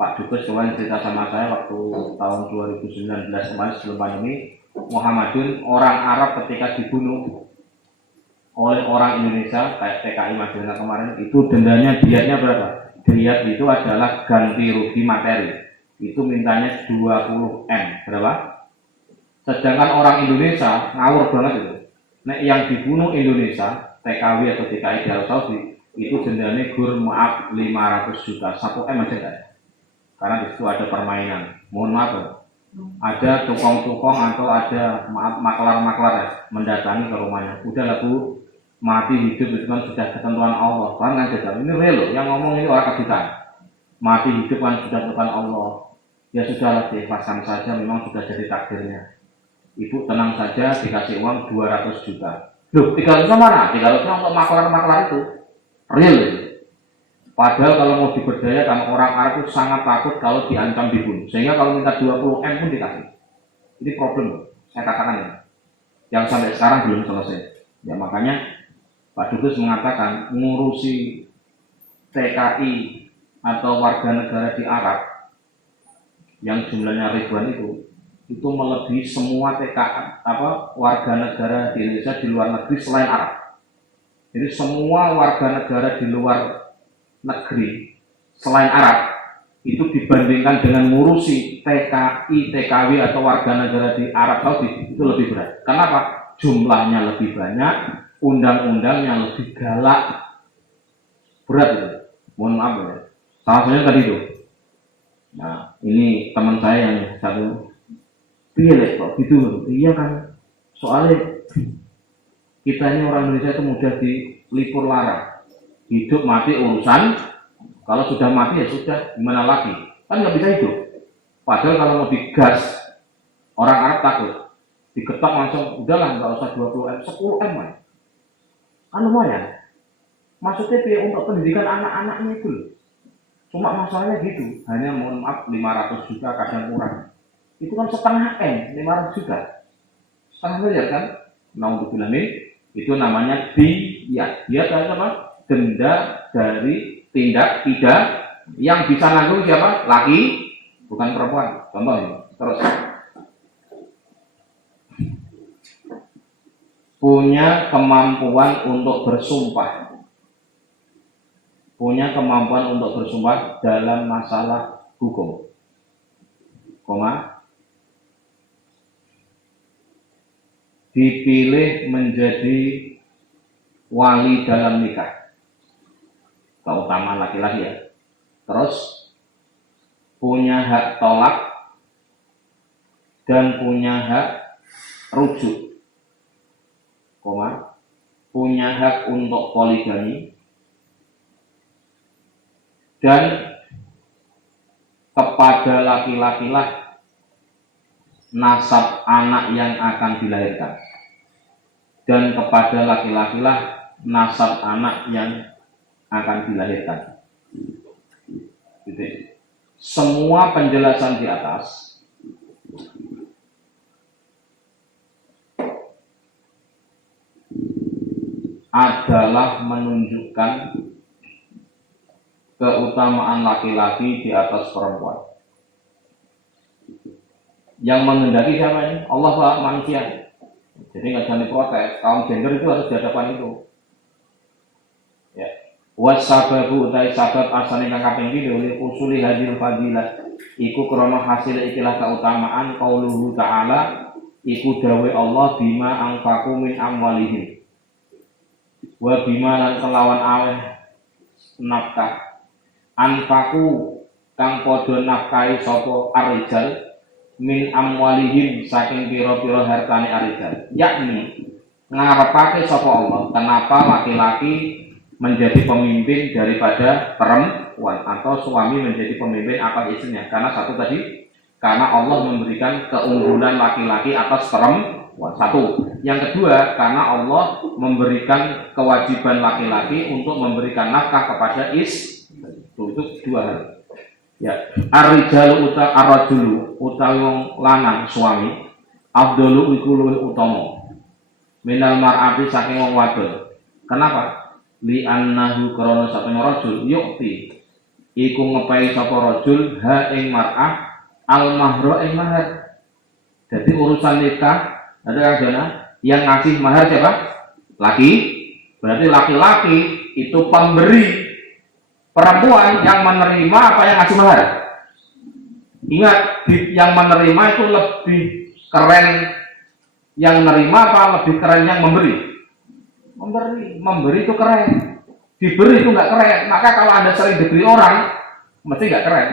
Pak Dubes kemarin cerita sama saya waktu tahun 2019 kemarin sebelum pandemi, Muhammadun orang Arab ketika dibunuh oleh orang Indonesia kayak TKI Madinah kemarin, itu dendanya diatnya berapa? Diat itu adalah ganti rugi materi, itu mintanya 20 M, berapa? Sedangkan orang Indonesia ngawur banget itu. Nah, yang dibunuh Indonesia, TKW atau TKI di Arab Saudi, itu dendanya gur maaf 500 juta, 1 M aja kan? Karena di situ ada permainan. Mohon maaf, ada tukang-tukang atau ada maklar-maklar ya, mendatangi ke rumahnya. Udah lah Bu, mati hidup itu kan sudah ketentuan Allah. Kan aja, ini real loh, yang ngomong ini orang kejutan. Mati hidup kan sudah ketentuan Allah. Ya sudahlah, diikhlaskan saja, memang sudah jadi takdirnya. Ibu tenang saja, dikasih uang 200 juta. Loh, 300 mana? 300 untuk maklar-maklar itu. Real itu. Padahal kalau mau diberdayakan, orang Arab itu sangat takut kalau diancam dibunuh. Sehingga kalau minta 20 M pun dikasih. Ini problem, saya katakan ya. Yang sampai sekarang belum selesai. Ya makanya Pak Dubes mengatakan mengurusi TKI atau warga negara di Arab yang jumlahnya ribuan itu melebihi semua warga negara di Indonesia di luar negeri selain Arab. Jadi semua warga negara di luar negeri selain Arab itu dibandingkan dengan ngurusi TKI, TKW atau warga negara di Arab Saudi itu lebih berat. Kenapa? Jumlahnya lebih banyak, undang-undangnya lebih galak, berat itu. Mohon maaf ya. Salah satunya tadi itu. Nah, ini teman saya yang satu, pilih kok gitu. Iya kan, soalnya kita ini orang Indonesia itu mudah dilipur lara. Hidup mati urusan, kalau sudah mati ya sudah, gimana lagi? Kan nggak bisa hidup. Padahal kalau mau digas, orang Arab takut. Diketok langsung, udahlah nggak usah 20 M, 10 M ya. Kan lumayan. Maksudnya untuk pendidikan anak-anaknya itu loh. Cuma masalahnya gitu, hanya mohon maaf 500 juta kadang kurang. Itu kan setengah M, 500 juta. Setengah miliar kan? Naudzubillahi, itu namanya diat. Diat apa? Denda dari tindak pidana yang bisa nanggung siapa? bukan perempuan. Contoh ini. Terus punya kemampuan untuk bersumpah. Punya kemampuan untuk bersumpah dalam masalah hukum. Koma, dipilih menjadi wali dalam nikah. Keutamaan laki-laki ya. Terus punya hak tolak dan punya hak rujuk. Koma, punya hak untuk poligami dan kepada laki-laki lah nasab anak yang akan dilahirkan, dan kepada laki-laki lah nasab anak yang akan dilahirkan. Gitu. Semua penjelasan di atas adalah menunjukkan keutamaan laki-laki di atas perempuan. Yang menghendaki siapa ini? Allah Pak, manusia. Jadi nggak jangan diprotes. Kaum gender itu harus di hadapan itu. Ya. Wasababu utai sabab asane kang kaping 2 li usuli hadil fadilah. Iku krana hasil ikilah keutamaan qauluhu ta'ala iku dawe Allah bima anfaqu min amwalihim. Wa bima lan kelawan aweh nafkah anfaku kang padha nafkahi sapa arijal min amwalihim saking pira-pira hartane arijal, yakni ngarepake sapa Allah kenapa laki-laki menjadi pemimpin daripada perempuan atau suami menjadi pemimpin atas istrinya. Karena satu tadi, karena Allah memberikan keunggulan laki-laki atas perempuan. Satu. Yang kedua, karena Allah memberikan kewajiban laki-laki untuk memberikan nafkah kepada istri. Itu dua hal. Ya, ar-rijalu uta ar-rajulu utawi wong lanang suami afdalu iku luwih utama minal mar'ati saking wong wadon. Kenapa? Li annahu krana saking rajul yukti iku ngepai sapa rajul ha ing mar'ah al mahra ing mahar. Jadi urusan nikah ada adana yang ngasih mahar siapa? Laki. Berarti laki-laki itu pemberi. Perempuan yang menerima apa yang ngasih mahar. Ingat, yang menerima itu lebih keren yang menerima apa lebih keren yang memberi? Memberi itu keren. Diberi itu nggak keren. Maka kalau Anda sering diberi orang, mesti nggak keren.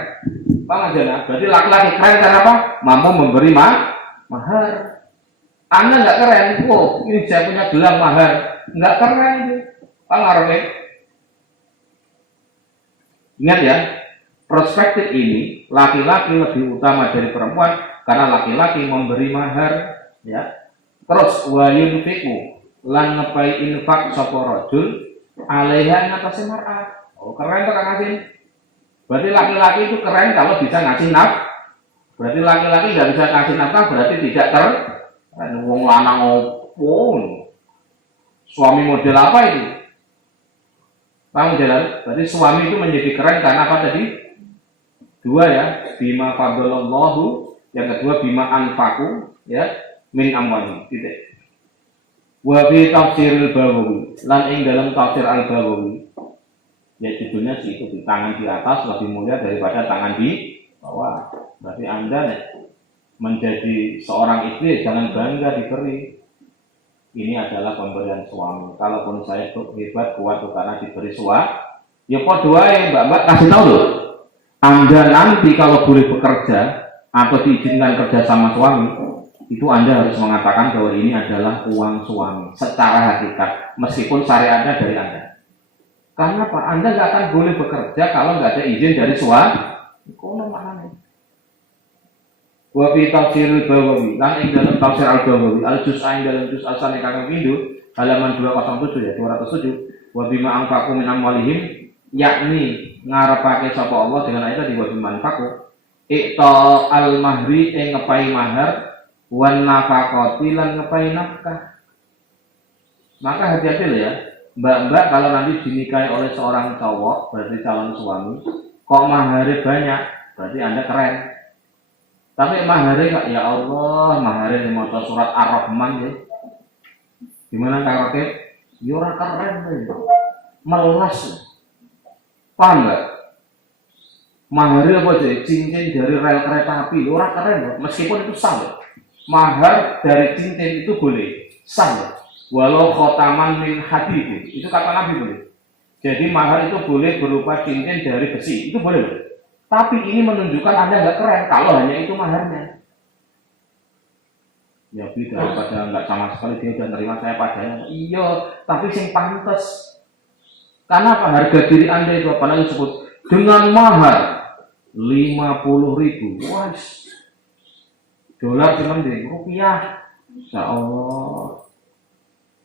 Paham aja nah? Berarti laki-laki keren karena apa? Mampu memberi mahar. Anda nggak keren. Wow, ini saya punya gelang mahar. Nggak keren. Paham artinya? Ingat ya, perspektif ini laki-laki lebih utama dari perempuan karena laki-laki memberi mahar, ya. Terus wa yunfiqu lan ngepai infak sapa rajul alaiha ngatasi mar'ah. Oh, keren tuh Kang Asin. Berarti laki-laki itu keren kalau bisa ngasih nafkah. Berarti laki-laki nggak bisa ngasih nafkah berarti tidak keren. Wong lanang opo. Suami model apa itu? Paham jalan? Berarti suami itu menjadi keren karena apa tadi? Dua ya, bima fadlallahu, yang kedua bima anfaku, ya, min amwali. Titik. Wa bi tafsiril Baghawi, lan ing dalam tafsir al-Baghawi. Ya judulnya sih itu, tangan di atas lebih mulia daripada tangan di bawah. Berarti Anda menjadi seorang istri jangan bangga diberi. Ini adalah pemberian suami. Kalaupun saya hebat kuat karena diberi suami, ya podo ae mbak kasih tahu loh. Anda nanti kalau boleh bekerja atau diizinkan kerja sama suami, itu Anda harus mengatakan bahwa ini adalah uang suami secara hakikat, meskipun syariatnya dari Anda. Karena apa? Anda nggak akan boleh bekerja kalau nggak ada izin dari suami. Kono maknanya. Wa fi tafsiril Baghawi, lan ing dalam tafsir al-Baghawi, al-juz'ain dalam juz' al-sani kang pindho, halaman 207 ya, 207. Wa bima anfaqu min amwalihim, yakni ngarepake sapa Allah dengan ayat di wa bima anfaqu, iqta al-mahri ing ngepai mahar, wan nafaqati lan ngepai nafkah. Maka hati-hati loh ya, mbak-mbak kalau nanti dinikahi oleh seorang cowok, berarti calon suami, kok maharnya banyak, berarti Anda keren. Tapi mahare kak, ya Allah, mahare yang mau surat Ar-Rahman ya. Gimana Kak Rakib? Ya ora keren ya. Melas. Paham nggak? Mahar apa aja? Cincin dari rel kereta api, ora keren loh. Meskipun itu sah loh. Mahar dari cincin itu boleh, sah loh. Walau khotaman min hadid, itu kata Nabi boleh. Jadi mahar itu boleh berupa cincin dari besi, itu boleh loh. Tapi ini menunjukkan Anda nggak keren kalau hanya itu maharnya. Ya daripada nggak sama sekali dia udah nerima saya padanya. Iya, tapi sing pantes. Karena apa? Harga diri Anda itu apa namanya disebut dengan mahar 50.000. Wah, dolar cuman deh, rupiah. Ya Allah.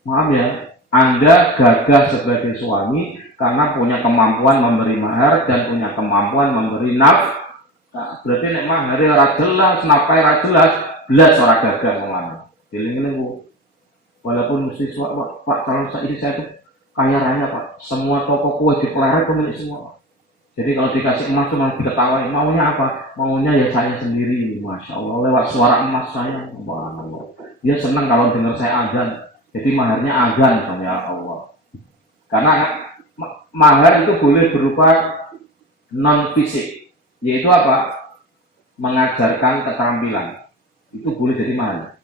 Maaf ya, Anda gagah sebagai suami karena punya kemampuan memberi mahar dan punya kemampuan memberi nafkah. Berarti nek mahar ora jelas, nafkah ora jelas, belas ora gagah ngomong. Dieling-eling Bu. Walaupun mesti Pak calon istri saya itu kaya raya Pak. Semua toko kue dipeleret pemilik semua. Jadi kalau dikasih emas itu malah diketawain. Maunya apa? Maunya ya saya sendiri. Masya Allah. Lewat suara emas saya. Dia senang kalau dengar saya azan. Jadi maharnya azan. Ya Allah. Karena mahar itu boleh berupa non fisik. Yaitu apa? Mengajarkan keterampilan. Itu boleh jadi mahar.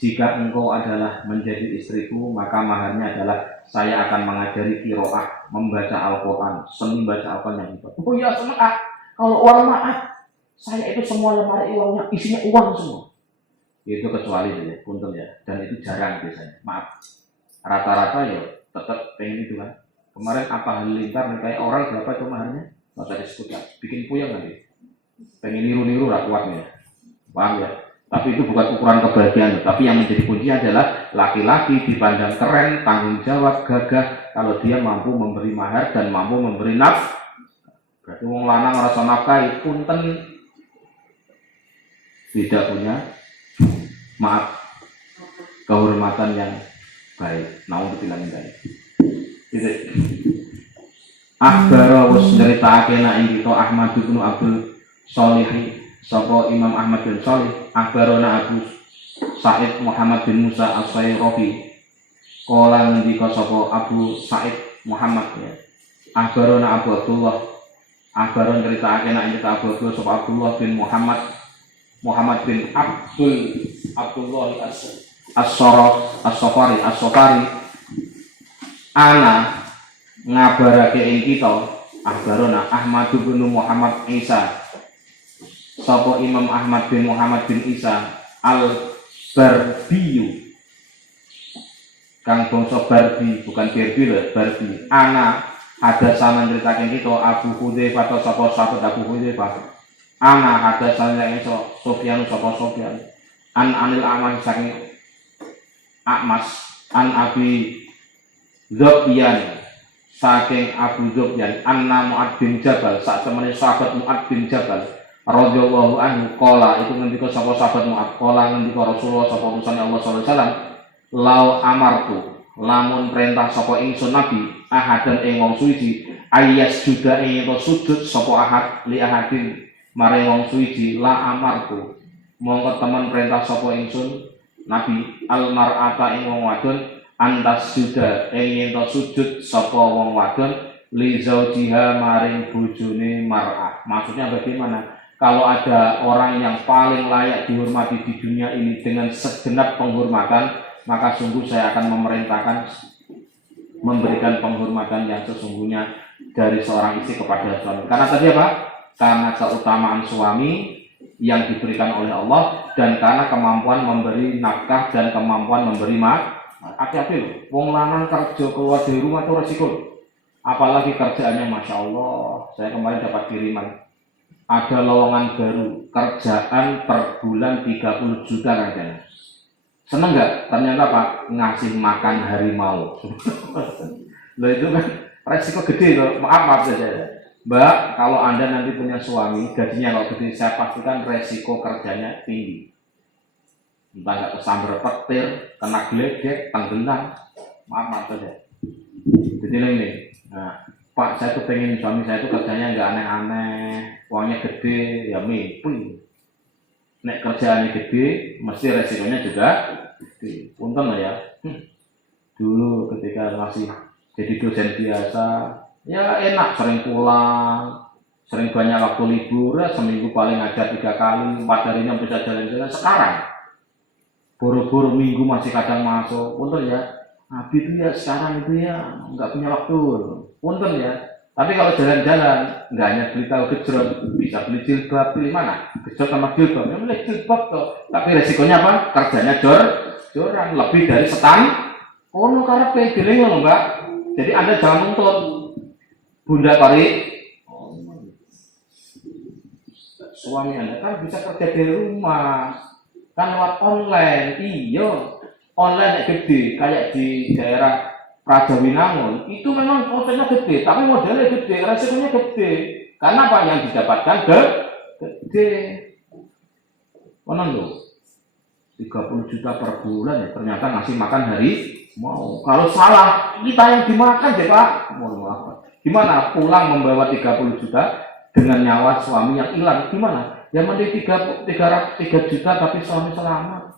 Jika engkau adalah menjadi istriku, maka maharnya adalah saya akan mengajari qiraah, membaca Al-Quran, seni baca Al-Quran yang hebat. Oh ya senang kalau uang maaf, saya itu semua lemari uangnya isinya uang semua. Itu kecuali ya, punten ya, dan itu jarang biasanya. Maaf, rata-rata ya tetap pengen itu kan. Kemarin apa halilintar kayak orang berapa itu maharnya? Nggak usah disebutkan, bikin puyeng nanti. Pengen niru-niru lah kuatnya, paham ya? Tapi itu bukan ukuran kebahagiaan. Tapi yang menjadi kunci adalah laki-laki dipandang keren, tanggung jawab, gagah kalau dia mampu memberi mahar dan mampu memberi nafkah. Berarti wong lanang rasa nafkah punten tidak punya maaf kehormatan yang baik. Naudzubillah min dzalik. Itu Akhbara wis nyeritake nek kita Ahmad bin Abdul Shalih sapa Imam Ahmad bin Shalih akhbarona Abu Sa'id Muhammad bin Musa As-Sayrafi kala ngendika sapa Abu Sa'id Muhammad ya akhbarona Abu Abdullah akhbaron critakake nek kita Abu Abdullah sapa Abdullah bin Muhammad bin Abdullah As-Safari ana ngabarake ing kita akhbarona Ahmad bin Muhammad Isa sapa Imam Ahmad bin Muhammad bin Isa Al-Barbiyu kang bangsa Barbi bukan Barbi lho Barbi ana ada sama ceritakan kita Abu Hudzaifah atau sapa Abu Hudzaifah ana ada sama iso Sufyan sapa Sufyan anil aman saking Akmas an Abi Zubyan saking Abu Zubyan anna Mu'ad bin Jabal sak temene sahabat Mu'ad bin Jabal radhiyallahu anhu qala itu ngendika sapa sahabat Mu'ad qala ngendika Rasulullah sapa utusan Allah sallallahu alaihi wasallam lau amartu lamun perintah sapa ingsun nabi ahadan ing wong suci ayas juga ing sujud sapa ahad li ahadin maring wong suci la amartu mongko temen perintah sapa ingsun nabi al mar'ata ing wong wadon antas sudah ing sujud sapa wong wadon li zaujiha maring bojone mar'ah. Maksudnya bagaimana? Kalau ada orang yang paling layak dihormati di dunia ini dengan segenap penghormatan, maka sungguh saya akan memerintahkan memberikan penghormatan yang sesungguhnya dari seorang istri kepada suami. Karena tadi apa? Karena keutamaan suami yang diberikan oleh Allah dan karena kemampuan memberi nafkah dan kemampuan memberi hati-hati loh. Wong lanang kerja keluar dari rumah itu resiko. Apalagi kerjaannya Masya Allah. Saya kemarin dapat kiriman. Ada lowongan baru, kerjaan per bulan 30 juta katanya. Seneng nggak? Ternyata Pak ngasih makan harimau. Loh itu kan resiko gede loh. Maaf saja. Mbak, kalau Anda nanti punya suami, gajinya kalau gede, saya pastikan resiko kerjanya tinggi. Entah nggak kesambar petir, kena geledek, tenggelam. Maaf saja. Jadi ini. Nah, Pak, saya tuh pengen suami saya tuh kerjanya nggak aneh-aneh, uangnya gede, ya mimpi. nek kerjaannya gede, mesti resikonya juga gede. Punten lah ya. Dulu ketika masih jadi dosen biasa, ya enak, sering pulang, sering banyak waktu libur, ya seminggu paling ngajar 3 kali, 4 harinya bisa jalan-jalan. Sekarang buru-buru minggu masih kadang masuk, punten ya. Habis itu ya sekarang itu ya nggak punya waktu, punten ya. Tapi kalau jalan-jalan, nggak hanya beli tahu gejrot, bisa beli jilbab, pilih mana? Gejrot sama jilbab, ya beli jilbab tuh. Tapi resikonya apa? Kerjanya joran, lebih dari setan. Oh, no karepe giling loh Mbak. Jadi Anda jangan nuntut Bunda Pari. Suami Anda kan bisa kerja di rumah, kan lewat online. Iya, online gede, kayak di daerah Rajawinangun itu memang prosesnya gede, tapi modelnya gede, resikonya gede. Karena apa yang didapatkan gede. Mana loh? 30 juta per bulan ya, ternyata ngasih makan hari mau. Kalau salah, kita yang dimakan deh Pak. Gimana pulang membawa 30 juta dengan nyawa suami yang hilang? Gimana? Yang mending 3 juta tapi suami selamat.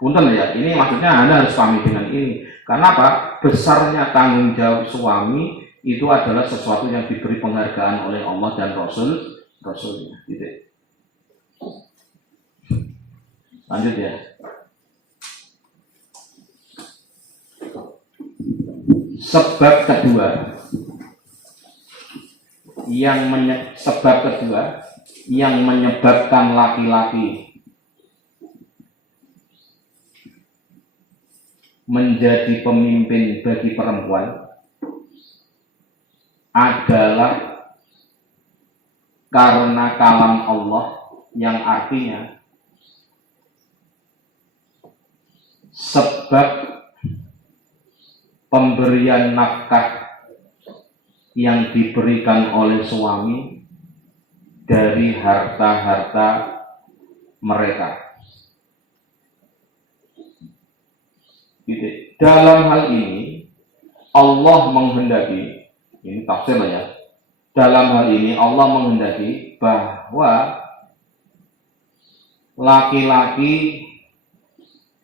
Punten ya, ini maksudnya Anda harus pahami dengan ini. Karena apa? Besarnya tanggung jawab suami itu adalah sesuatu yang diberi penghargaan oleh Allah dan Rasulnya. Gitu. Lanjut ya. Sebab kedua yang menyebabkan laki-laki menjadi pemimpin bagi perempuan adalah karena kalam Allah yang artinya sebab pemberian nafkah yang diberikan oleh suami dari harta-harta mereka. Gitu. Dalam hal ini Allah menghendaki, ini tafsir lah ya. Dalam hal ini Allah menghendaki bahwa laki-laki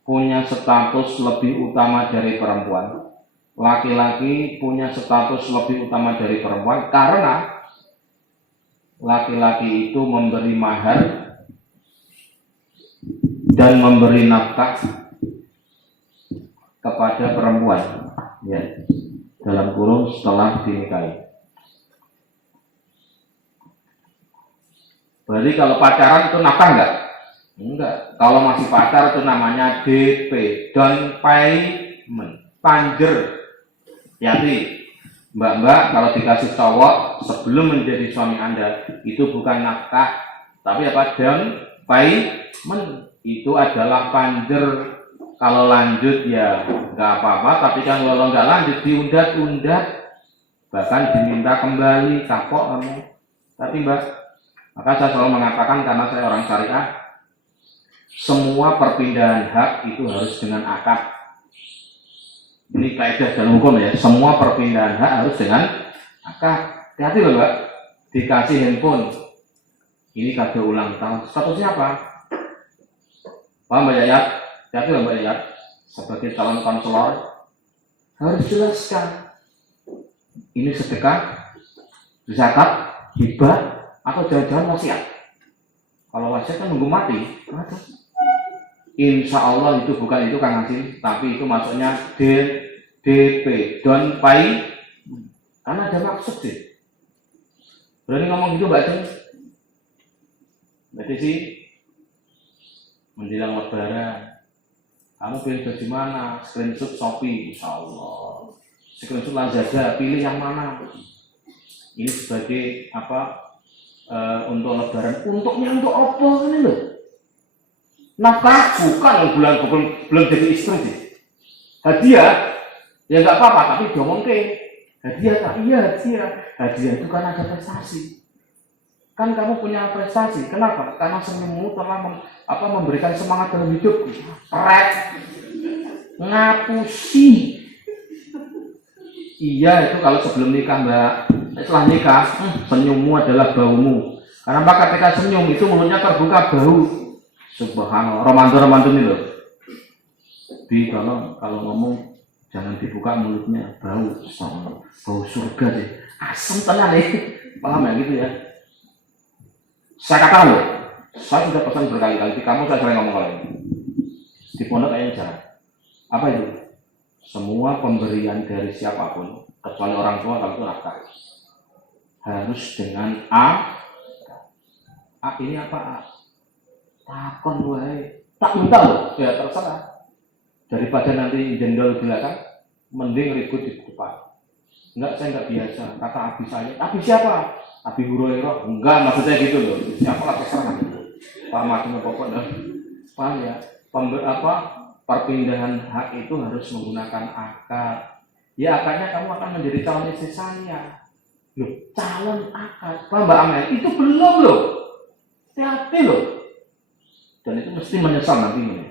punya status lebih utama dari perempuan. Laki-laki punya status lebih utama dari perempuan karena laki-laki itu memberi mahar dan memberi nafkah kepada perempuan, ya, dalam kurung setelah dinikahi. Berarti kalau pacaran itu nafkah enggak? Enggak. Kalau masih pacar itu namanya DP, down payment, panjer. Jadi mbak-mbak kalau dikasih cowok sebelum menjadi suami Anda itu bukan nafkah, tapi apa? Down payment. Itu adalah panjer. Kalau lanjut ya nggak apa-apa, tapi kan kalau nggak lanjut diundat-undat, bahkan diminta kembali, kapok kamu. Tapi mbak, maka saya selalu mengatakan karena saya orang syariah, semua perpindahan hak itu harus dengan akad. Ini kaidah dalam hukum ya, semua perpindahan hak harus dengan akad. Hati-hati loh mbak, dikasih handphone, ini kado ulang tahun, statusnya apa? Paham mbak Yayat? Hati-hati loh mbak Yayat, sebagai calon konselor harus jelaskan ini sedekah, zakat, hibah, atau jangan-jangan wasiat. Kalau wasiat kan nunggu mati, ada. Insya Allah itu bukan itu Kang Hasim, tapi itu maksudnya DP, down pay, karena ada maksud sih. Berani ngomong gitu Mbak Ceng? Berarti sih menjelang lebaran. Kamu pilih baju mana? Screenshot Shopee, insya Allah. Screenshot Lazada, pilih yang mana? Ini sebagai apa? Untuk lebaran. Untuknya untuk apa ini loh? Nafkah bukan belum jadi istri sih. Hadiah, ya nggak apa-apa, tapi diomong ke hadiah tak? Iya hadiah. Hadiah itu kan ada prestasi. Kan kamu punya prestasi. Kenapa? Karena senyummu telah memberikan semangat dalam hidup. Rek, ngapusi. Iya itu kalau sebelum nikah mbak. Setelah nikah, senyummu adalah baumu. Karena apa? Ketika senyum itu mulutnya terbuka bau. Subhanallah, romanto ini loh. Kalau ngomong jangan dibuka mulutnya, bau surga deh, asam tenan deh, paham ya gitu ya. Saya katakan loh, saya sudah pesan berkali-kali, di kamu saya sering ngomong kalau ini. Di pondok kayaknya jarang. Apa itu? Semua pemberian dari siapapun, kecuali orang tua kalau itu nafkah, harus dengan A ini apa A? Takon wae, tak minta loh, ya terserah. Daripada nanti jendol di belakang, mending ribut di depan. Enggak, saya enggak biasa. Kata abi saya, abi siapa? Abi Hurairah. Enggak, maksudnya gitu loh. Siapa lah terserah. Pak Martin pokoknya. Paham ya? Perpindahan hak itu harus menggunakan akad. Ya akadnya kamu akan menjadi calon istri saya. Loh, calon akad. Pak Mbak Amel, itu belum loh. Hati-hati loh. Dan itu mesti menyesal nantinya.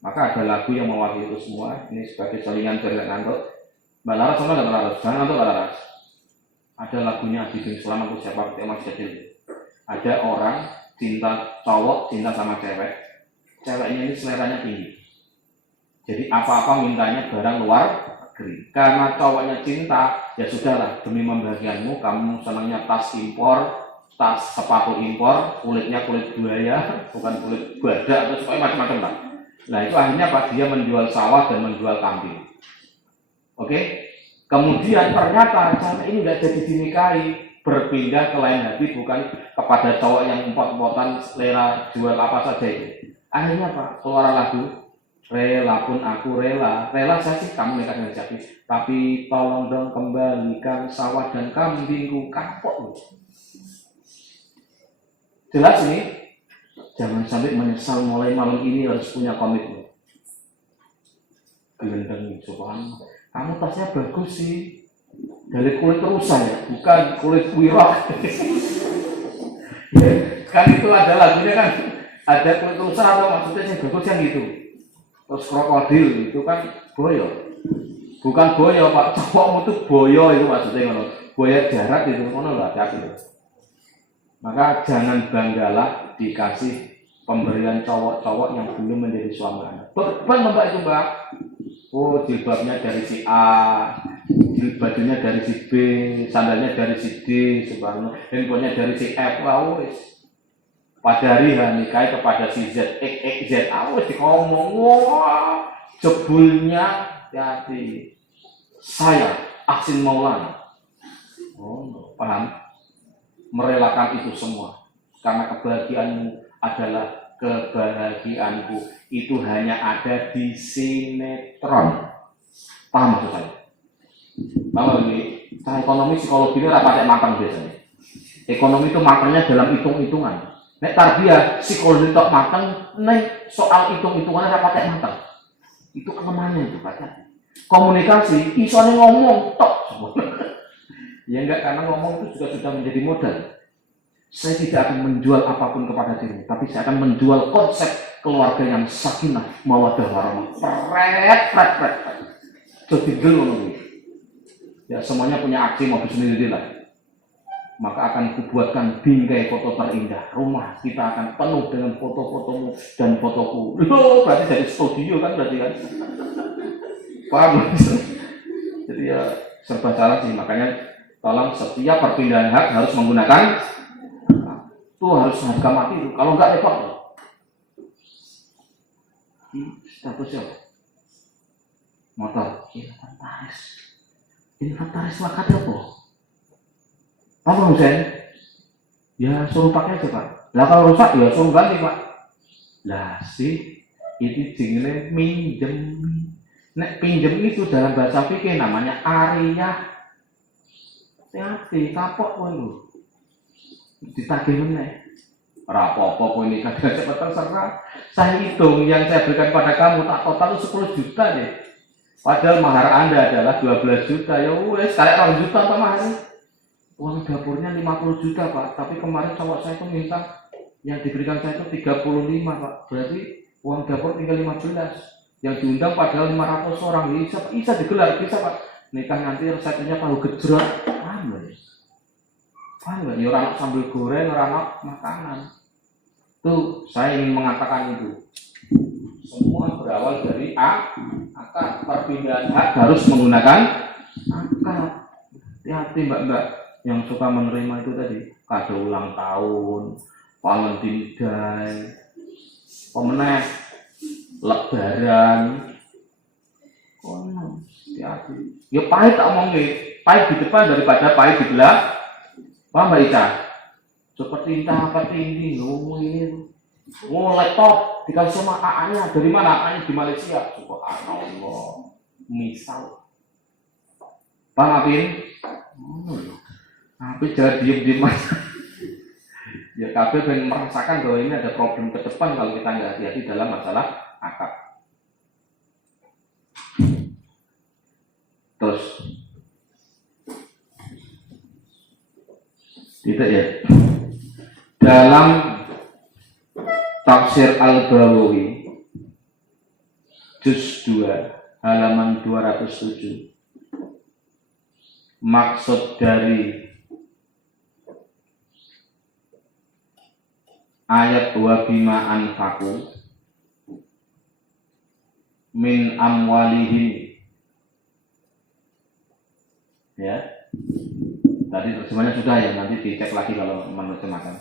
Maka ada lagu yang mewakili itu semua. Ini sebagai selingan dari ngantuk. Mbak Laras sama nggak Laras? Jangan ngantuk Mbak Laras. Ada lagunya Adi bin Sulam untuk siapa ketika masih kecil. Ada orang cowok cinta sama cewek. Ceweknya ini seleranya tinggi. Jadi apa-apa mintanya barang luar negeri. Karena cowoknya cinta, ya sudahlah demi membahagiamu, kamu senangnya tas impor, tas sepatu impor, kulitnya kulit buaya, bukan kulit badak atau pokoknya macam-macam lah. Nah itu akhirnya Pak dia menjual sawah dan menjual kambing. Oke? Kemudian ternyata cewek ini nggak jadi dinikahi, berpindah ke lain hati, bukan kepada cowok yang empot-empotan rela jual apa saja itu. Akhirnya Pak keluar lagu, rela pun aku rela saya sih kamu nikah dengan siapa, tapi tolong dong kembalikan sawah dan kambingku. Kapok. Jelas ini. Jangan sampai menyesal mulai malam ini harus punya komitmen. Gelendang subhanallah. Kamu tasnya bagus sih. Dari kulit rusa ya, bukan kulit wirok. Kan itu ada lagunya kan. Ada kulit rusa atau maksudnya yang bagus yang gitu. Terus krokodil itu kan boyo. Bukan boyo Pak, cowokmu tuh boyo itu maksudnya ngono. Boyo darat itu ngono lah hati-hati. Maka jangan banggalah dikasih pemberian cowok-cowok yang belum menjadi suami anak. Beban Mbak itu Mbak. Oh jilbabnya dari si A, jilbabnya dari si B, sandalnya dari si D, subhanallah, handphonenya dari si F, wis. Pada hari nikahi kepada si Z, Z, wis dikomong, wah jebulnya hati. Saya Aksin Maulana. Oh paham? Merelakan itu semua karena kebahagiaanmu adalah kebahagiaanku. Itu hanya ada di sinetron. Paham maksud saya? Kalau ini cara ekonomi psikologi ini rapat matang biasanya. Ekonomi itu matangnya dalam hitung-hitungan. Nek tarbiyah psikologi tok matang, nek soal hitung-hitungannya rapat matang. Itu kelemahannya itu Pak. Komunikasi isone ngomong tok. Ya enggak, karena ngomong itu juga sudah menjadi modal. Saya tidak akan menjual apapun kepada dirimu, tapi saya akan menjual konsep keluarga yang sakinah, mawaddah warahmah. Pret. Jadi dulu ya semuanya punya aksi mau sendiri lah. Maka akan kubuatkan bingkai foto terindah. Rumah kita akan penuh dengan foto-fotomu dan fotoku. Loh, berarti dari studio kan berarti kan. Paham? Jadi ya serba salah sih, makanya tolong setiap perpindahan hak harus menggunakan itu harus harga mati itu. Kalau enggak repot. Statusnya motor inventaris maka apa? Apa Husain? Ya suruh pakai aja Pak. Lah kalau rusak ya suruh ganti Pak. Lah sih itu jenenge minjem. Nek pinjem itu dalam bahasa fikih namanya ariyah. Hati kapok kowe lho. Ditagih meneh. Ora apa-apa kowe nikah cepat terserah. Saya hitung yang saya berikan pada kamu tak total 10 juta deh. Padahal mahar Anda adalah 12 juta. Ya wes, kayak 2 juta apa mahar? Uang dapurnya 50 juta Pak. Tapi kemarin cowok saya itu minta yang diberikan saya itu 35 Pak. Berarti uang dapur tinggal 15. Yang diundang padahal 500 orang. Bisa digelar, bisa Pak. Nikah nanti resepnya tahu gejrot. Paham nggak? Ya orang sambal goreng, orang makanan. Tuh, saya ingin mengatakan itu. Semua berawal dari akad. Perpindahan hak harus menggunakan akad. Hati-hati mbak-mbak yang suka menerima itu tadi. Kado ulang tahun, Valentine Day, pemenang, lebaran. Oh no, hati-hati. Ya pahit tak omongin. Pahit di depan daripada pahit di belakang. Paham Mbak Ica? Seperti ini, ngomongin. Oh laptop dikasih sama AA-nya dari mana? AA-nya di Malaysia. Subhanallah. Misal. Paham Apin? Apin jangan diem-diem aja. Ya kabel pengen merasakan bahwa ini ada problem ke depan kalau kita nggak hati-hati dalam masalah akad. Terus tidak ya. Dalam Tafsir Al-Bawawi juz 2 halaman 207, maksud dari ayat wa bima anfaqu min amwalihim, ya tadi terjemahnya sudah ya, nanti dicek lagi kalau menerjemahkan.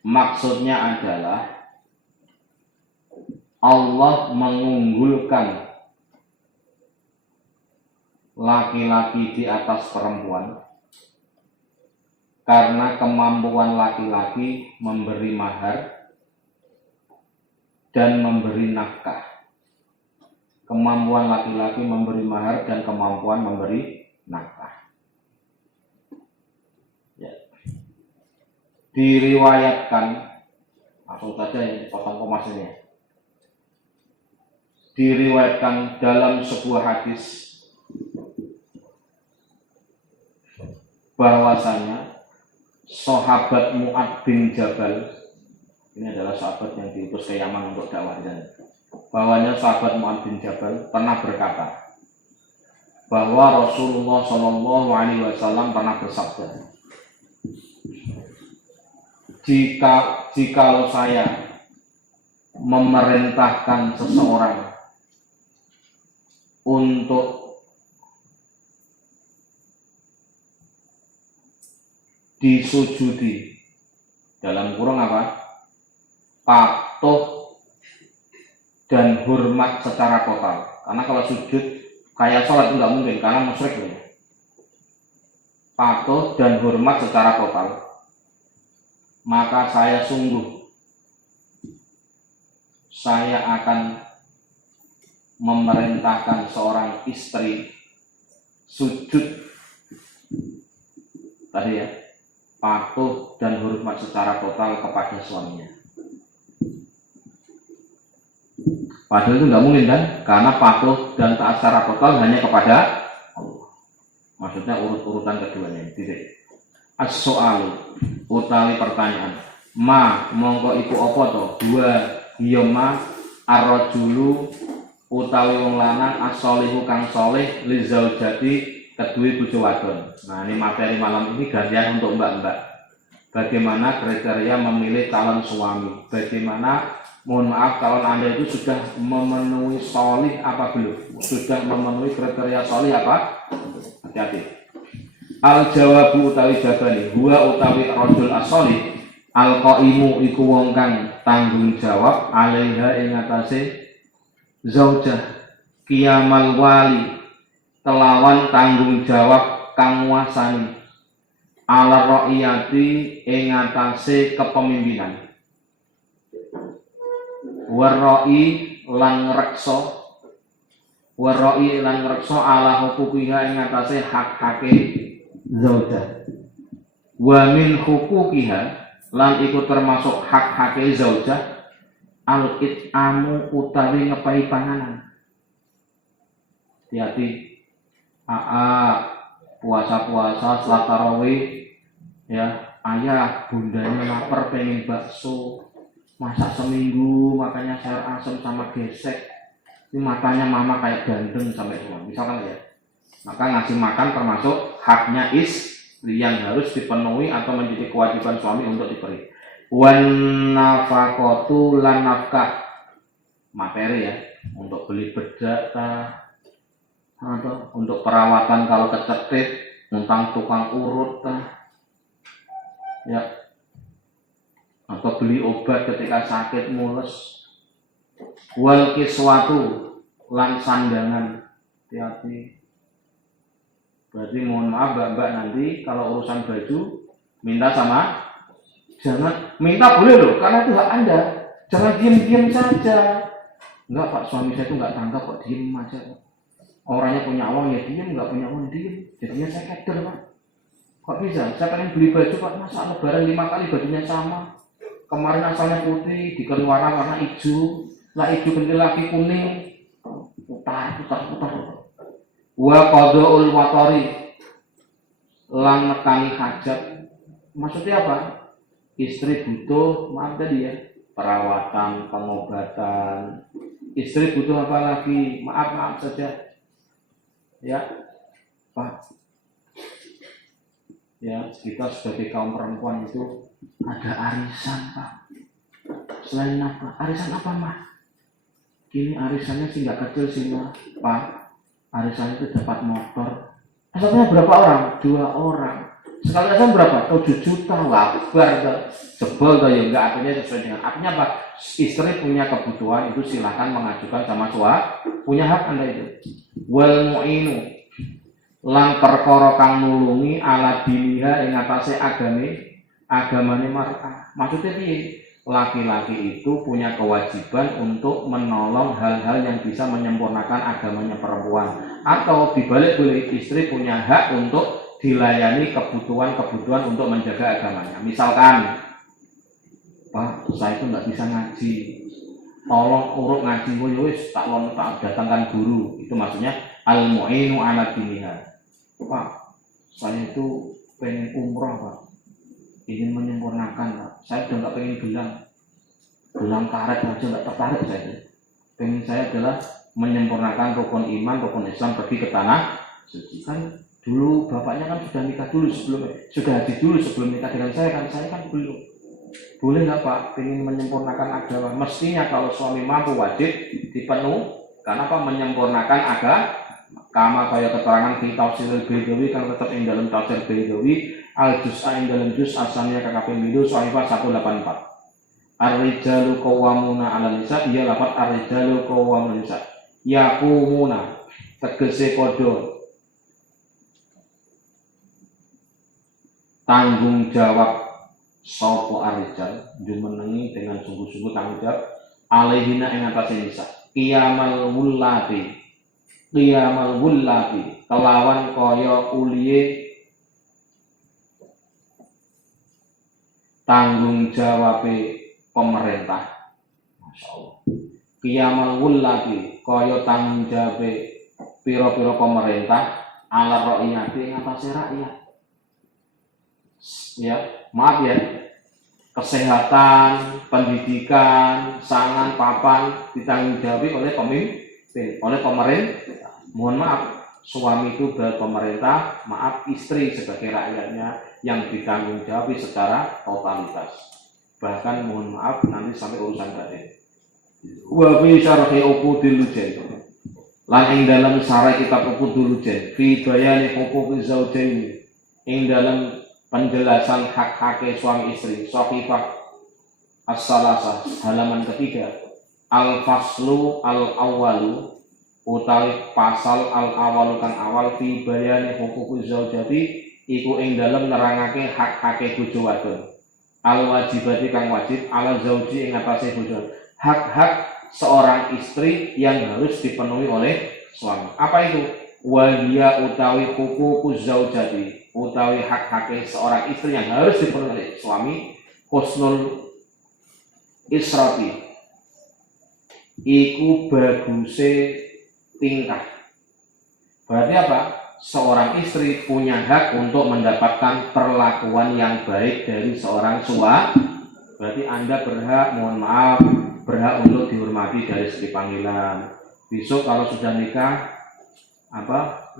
Maksudnya adalah Allah mengunggulkan laki-laki di atas perempuan karena kemampuan laki-laki memberi mahar dan memberi nafkah. Kemampuan laki-laki memberi mahar dan kemampuan memberi nafkah. Diriwayatkan, langsung saja ini potong koma ini. Diriwayatkan dalam sebuah hadis bahwasanya sahabat Mu'ad bin Jabal, ini adalah sahabat yang diutus ke Yaman untuk dakwah di sana. Bahwanya sahabat Mu'ad bin Jabal pernah berkata bahwa Rasulullah SAW pernah bersabda, jikalau saya memerintahkan seseorang untuk disujudi, dalam kurung apa? Patuh dan hormat secara total. Karena kalau sujud kayak sholat nggak mungkin, karena musyrik ya. Patuh dan hormat secara total. Maka saya akan memerintahkan seorang istri sujud tadi ya, patuh dan hormat secara total kepada suaminya. Padahal itu nggak mungkin kan, karena patuh dan taat secara total hanya kepada Allah. Maksudnya urut-urutan keduanya. Titik. As-so'alu utawi pertanyaan, ma mongko iku apa to? Dua yoma ar-rajulu utawi wong lanang as-solihu kang soleh li zaujati kedue bojo wadon. Nah, ini materi malam ini gantian untuk mbak-mbak. Bagaimana kriteria memilih calon suami? Bagaimana, mohon maaf, calon Anda itu sudah memenuhi solih apa belum? Sudah memenuhi kriteria solih apa? Hati-hati. Al jawabu utawi jawabane huwa utawi rajul asoli al qaimu iku wong kang tanggung jawab alaiha ing atase zaujah qiyamal wali kelawan tanggung jawab kang nguasani ala raiyati ing atase kepemimpinan waroi lan ngrekso ala hukukiha ing atase hak-hake zaujah wa min hukukiha lan iku termasuk hak-hake zaujah al-it'amu utawi ngepahi panganan. Hati-hati, puasa-puasa setelah tarawih ya, ayah bundanya lapar pengen bakso, masak seminggu makanya sayur asem sama gesek, ini matanya mama kayak gandeng sampai semua misalkan ya. Maka ngasih makan termasuk haknya yang harus dipenuhi atau menjadi kewajiban suami untuk diberi. Wan nafaqatu lan nafkah materi ya, untuk beli bedak atau untuk perawatan kalau kecetit, ngutang tukang urut ya, atau beli obat ketika sakit mules. Wal kiswatu lan sandangan, hati-hati. Berarti mohon maaf mbak nanti kalau urusan baju minta sama, jangan minta boleh loh, karena itu hak Anda. Jangan diam-diam saja. Enggak Pak, suami saya itu enggak tangkap kok, diam aja. Orangnya punya uang ya diam, enggak punya uang diam. Jadinya saya keder Pak. Kok bisa? Saya pengen beli baju Pak, masa lebaran 5 kali bajunya sama. Kemarin asalnya putih, dikasih warna hijau, lah hijau ganti lagi kuning. Putar. Wa qada'ul watori lan nekani hajat. Maksudnya apa? Istri butuh, maaf tadi ya, perawatan, pengobatan. Istri butuh apa lagi? Maaf saja. Ya, Pak. Ya, kita sebagai kaum perempuan itu ada arisan, Pak. Selain apa? Arisan apa, Mah? Ini arisannya sih nggak kecil sih, Pak. Arisan itu dapat motor. Asalnya berapa orang? 2 orang. Sekali arisan berapa? 7 juta. Wabar, jebol tuh ya, enggak, artinya sesuai dengan artinya apa? Istri punya kebutuhan itu silakan mengajukan sama suami, punya hak Anda itu. Wal mu'inu lan perkara kang nulungi ala diniha ing atase agamane mar'ah. Maksudnya piye? Laki-laki itu punya kewajiban untuk menolong hal-hal yang bisa menyempurnakan agamanya perempuan, atau dibalik-balik istri punya hak untuk dilayani kebutuhan-kebutuhan untuk menjaga agamanya. Misalkan, Pak, saya itu nggak bisa ngaji, tolong urut ngaji, wis tak datangkan guru. Itu maksudnya al-mu'inu ala diniha. Pak, saya itu pengen umroh Pak, ingin menyempurnakan Pak. Saya udah nggak pengen gelang karet aja nggak tertarik saya itu. Pengen saya adalah menyempurnakan rukun iman, rukun Islam, pergi ke tanah suci. Kan dulu bapaknya kan sudah nikah dulu sudah haji dulu sebelum nikah dengan saya kan belum. Boleh nggak Pak, pengen menyempurnakan agama? Mestinya kalau suami mampu wajib dipenuhi. Karena apa? Menyempurnakan agama. Kama kaya keterangan di tafsir Baidawi kan tetap ing dalam tafsir Baidawi al-juz'a ing dalam juz asalnya KKP Mido Sohifah 184. Ar-rijalu qawwamuna 'alan nisa, iya lafaz ar-rijalu qawwamuna nisa. Yaqumuna tegese padha tanggung jawab sapa ar-rijal jumenengi dengan sungguh-sungguh tanggung jawab alaihina ing atase nisa. Qiyamal wullati kelawan kaya uliye tanggung jawab pemerintah. Masya Allah. Qiyamal wullati kaya tanggung jawab pira-pira pemerintah ala rakyati ngatasi rakyat. Ya, maaf ya. Kesehatan, pendidikan, sangan, papan ditanggung jawab oleh pemimpin, oleh pemerintah. Mohon maaf, suami itu berpemerintah, maaf istri sebagai rakyatnya yang ditanggung jawab secara totalitas. Bahkan mohon maaf nanti sampai urusan batin. Wa fi syarhi uqudil lujain. Lan ing dalam syarah kitab uqudul lujain fi bayani huquqiz zaujain. Ing dalam penjelasan hak-hak suami istri, Shafifah as-salasah halaman ketiga. Al-faslu al-awwalu utawi pasal al-awalu kang awal fi bayani huquqiz zaujati iku ing dalem nerangake hak-hake bojo wadon. Al-wajibati kang wajib ala zauji ing atase bojo. Hak-hak seorang istri yang harus dipenuhi oleh suami. Apa itu? Wahiya utawi huququz zaujati, utawi hak-hake seorang istri yang harus dipenuhi oleh suami, husnul israti iku baguse tingkah. Berarti apa? Seorang istri punya hak untuk mendapatkan perlakuan yang baik dari seorang suami. Berarti Anda berhak, mohon maaf, berhak untuk dihormati dari segi panggilan. Besok kalau sudah nikah,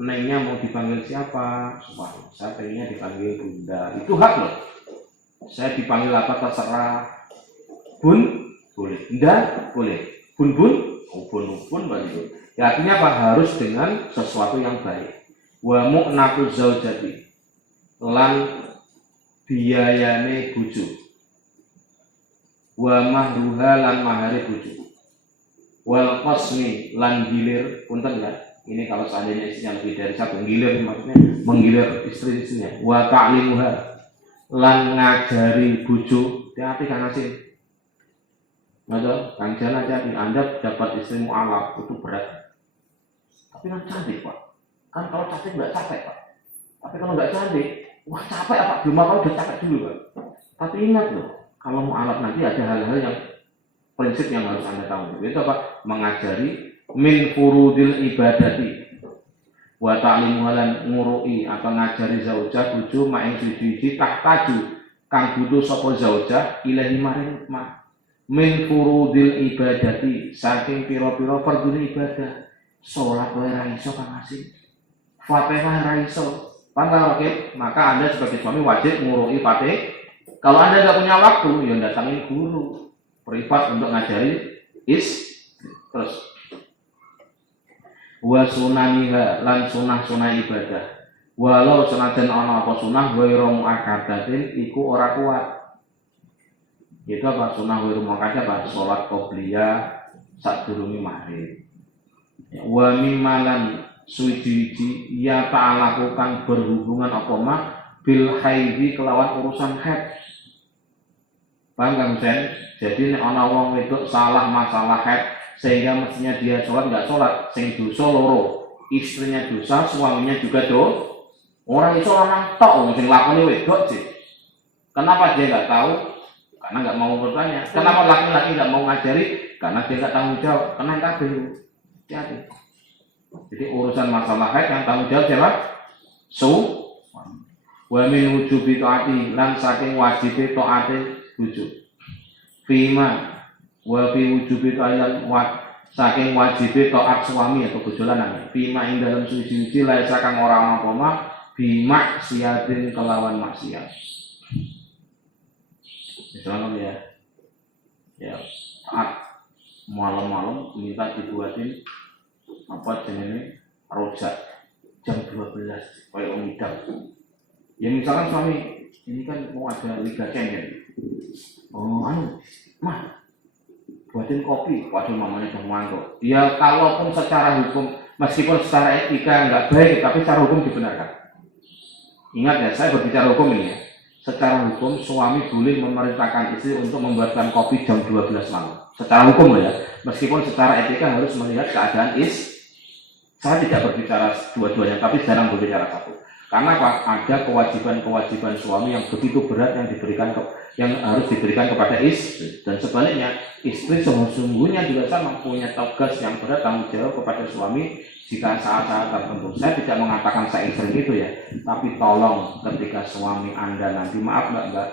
nengnya mau dipanggil siapa? Subhanallah, saya pengennya dipanggil bunda. Itu hak loh. Saya dipanggil apa terserah. Bun boleh, ndak boleh. Bun begitu. Ya, artinya apa? Harus dengan sesuatu yang baik. Wa mu'natu zaujati lan biayane bojo. Wa mahruha lan mahare bojo. Wal qasmi lan gilir, punten ya. Ini kalau seandainya istrinya lebih dari satu, gilir maksudnya menggilir istri-istrinya. Wa ta'limuha lan ngajari bojo, hati-hati Kang Asim. Maka Kang Jana jadi Anda dapat istri mu'alaf itu berat. Tapi kan cantik Pak. Kan kalau cantik nggak capek Pak. Tapi kalau nggak cantik, wah capek apa? Belum apa udah capek dulu Pak. Tapi ingat loh, kalau mu'alaf nanti ada hal-hal yang prinsip yang harus Anda tahu. Itu apa? Mengajari min furudil ibadati wa ta'limu lan ngurui atau ngajari zaujah bojo maing suci tahtaju kang butuh sapa zaujah ilahi maring min furudil ibadati saking pira-pira fardune ibadah. Salat wae ra iso Kang Asim, Fatihah ra iso. Oke, maka Anda sebagai suami wajib ngurui Fatihah. Kalau Anda tidak punya waktu, ya datangi guru privat untuk ngajari terus wa sunaniha lan sunah-sunah ibadah. Walau senajan ana apa sunah wa iramu akadatin iku ora kuat. Itu apa sunah wa iramu akadah apa? Salat qobliyah sadurunge maghrib. Wa mimmalan suci-suci ya ta'alakukan berhubungan apa mah bil haidhi kelawan urusan haid. Paham kan Husain? Jadi nek ana wong wedok salah masalah haid sehingga mestinya dia sholat nggak sholat, sing dosa loro, istrinya dosa, suaminya juga dosa. Orang itu lanang tok sing lakoni wedok sih. Kenapa dia nggak tahu? Karena nggak mau bertanya. Kenapa laki-laki nggak mau ngajari? Karena dia nggak tanggung jawab. Kena kabeh. Hati. Jadi urusan masalah haid yang tanggung jawab siapa? Wa min wujubi taati lan saking wajibe taate bojo. Fima wa fi wujubi ta'at saking wajibe taat suami atau bojo lanang. Fima ing dalam suci-suci lae sakang ora apa mah bima siatin kelawan maksiat. Misalnya ya. Ya, taat malam-malam minta dibuatin apa jenisnya rojak jam 12 kayak ngidam. Ya misalkan suami ini kan mau ada Liga Champions. Oh mah buatin kopi, waduh mamanya udah ngantuk. Ya kalaupun secara hukum, meskipun secara etika nggak baik, tapi secara hukum dibenarkan. Ingat ya, saya berbicara hukum ini ya. Secara hukum suami boleh memerintahkan istri untuk membuatkan kopi jam 12 malam. Secara hukum loh ya, meskipun secara etika harus melihat keadaan saya tidak berbicara dua-duanya, tapi jarang berbicara satu. Karena apa? Ada kewajiban-kewajiban suami yang begitu berat yang harus diberikan kepada istri, dan sebaliknya istri sesungguhnya juga sama punya tugas yang berat tanggung jawab kepada suami jika saat-saat tertentu. Saya tidak mengatakan saya sering itu ya, tapi tolong ketika suami Anda nanti maaf mbak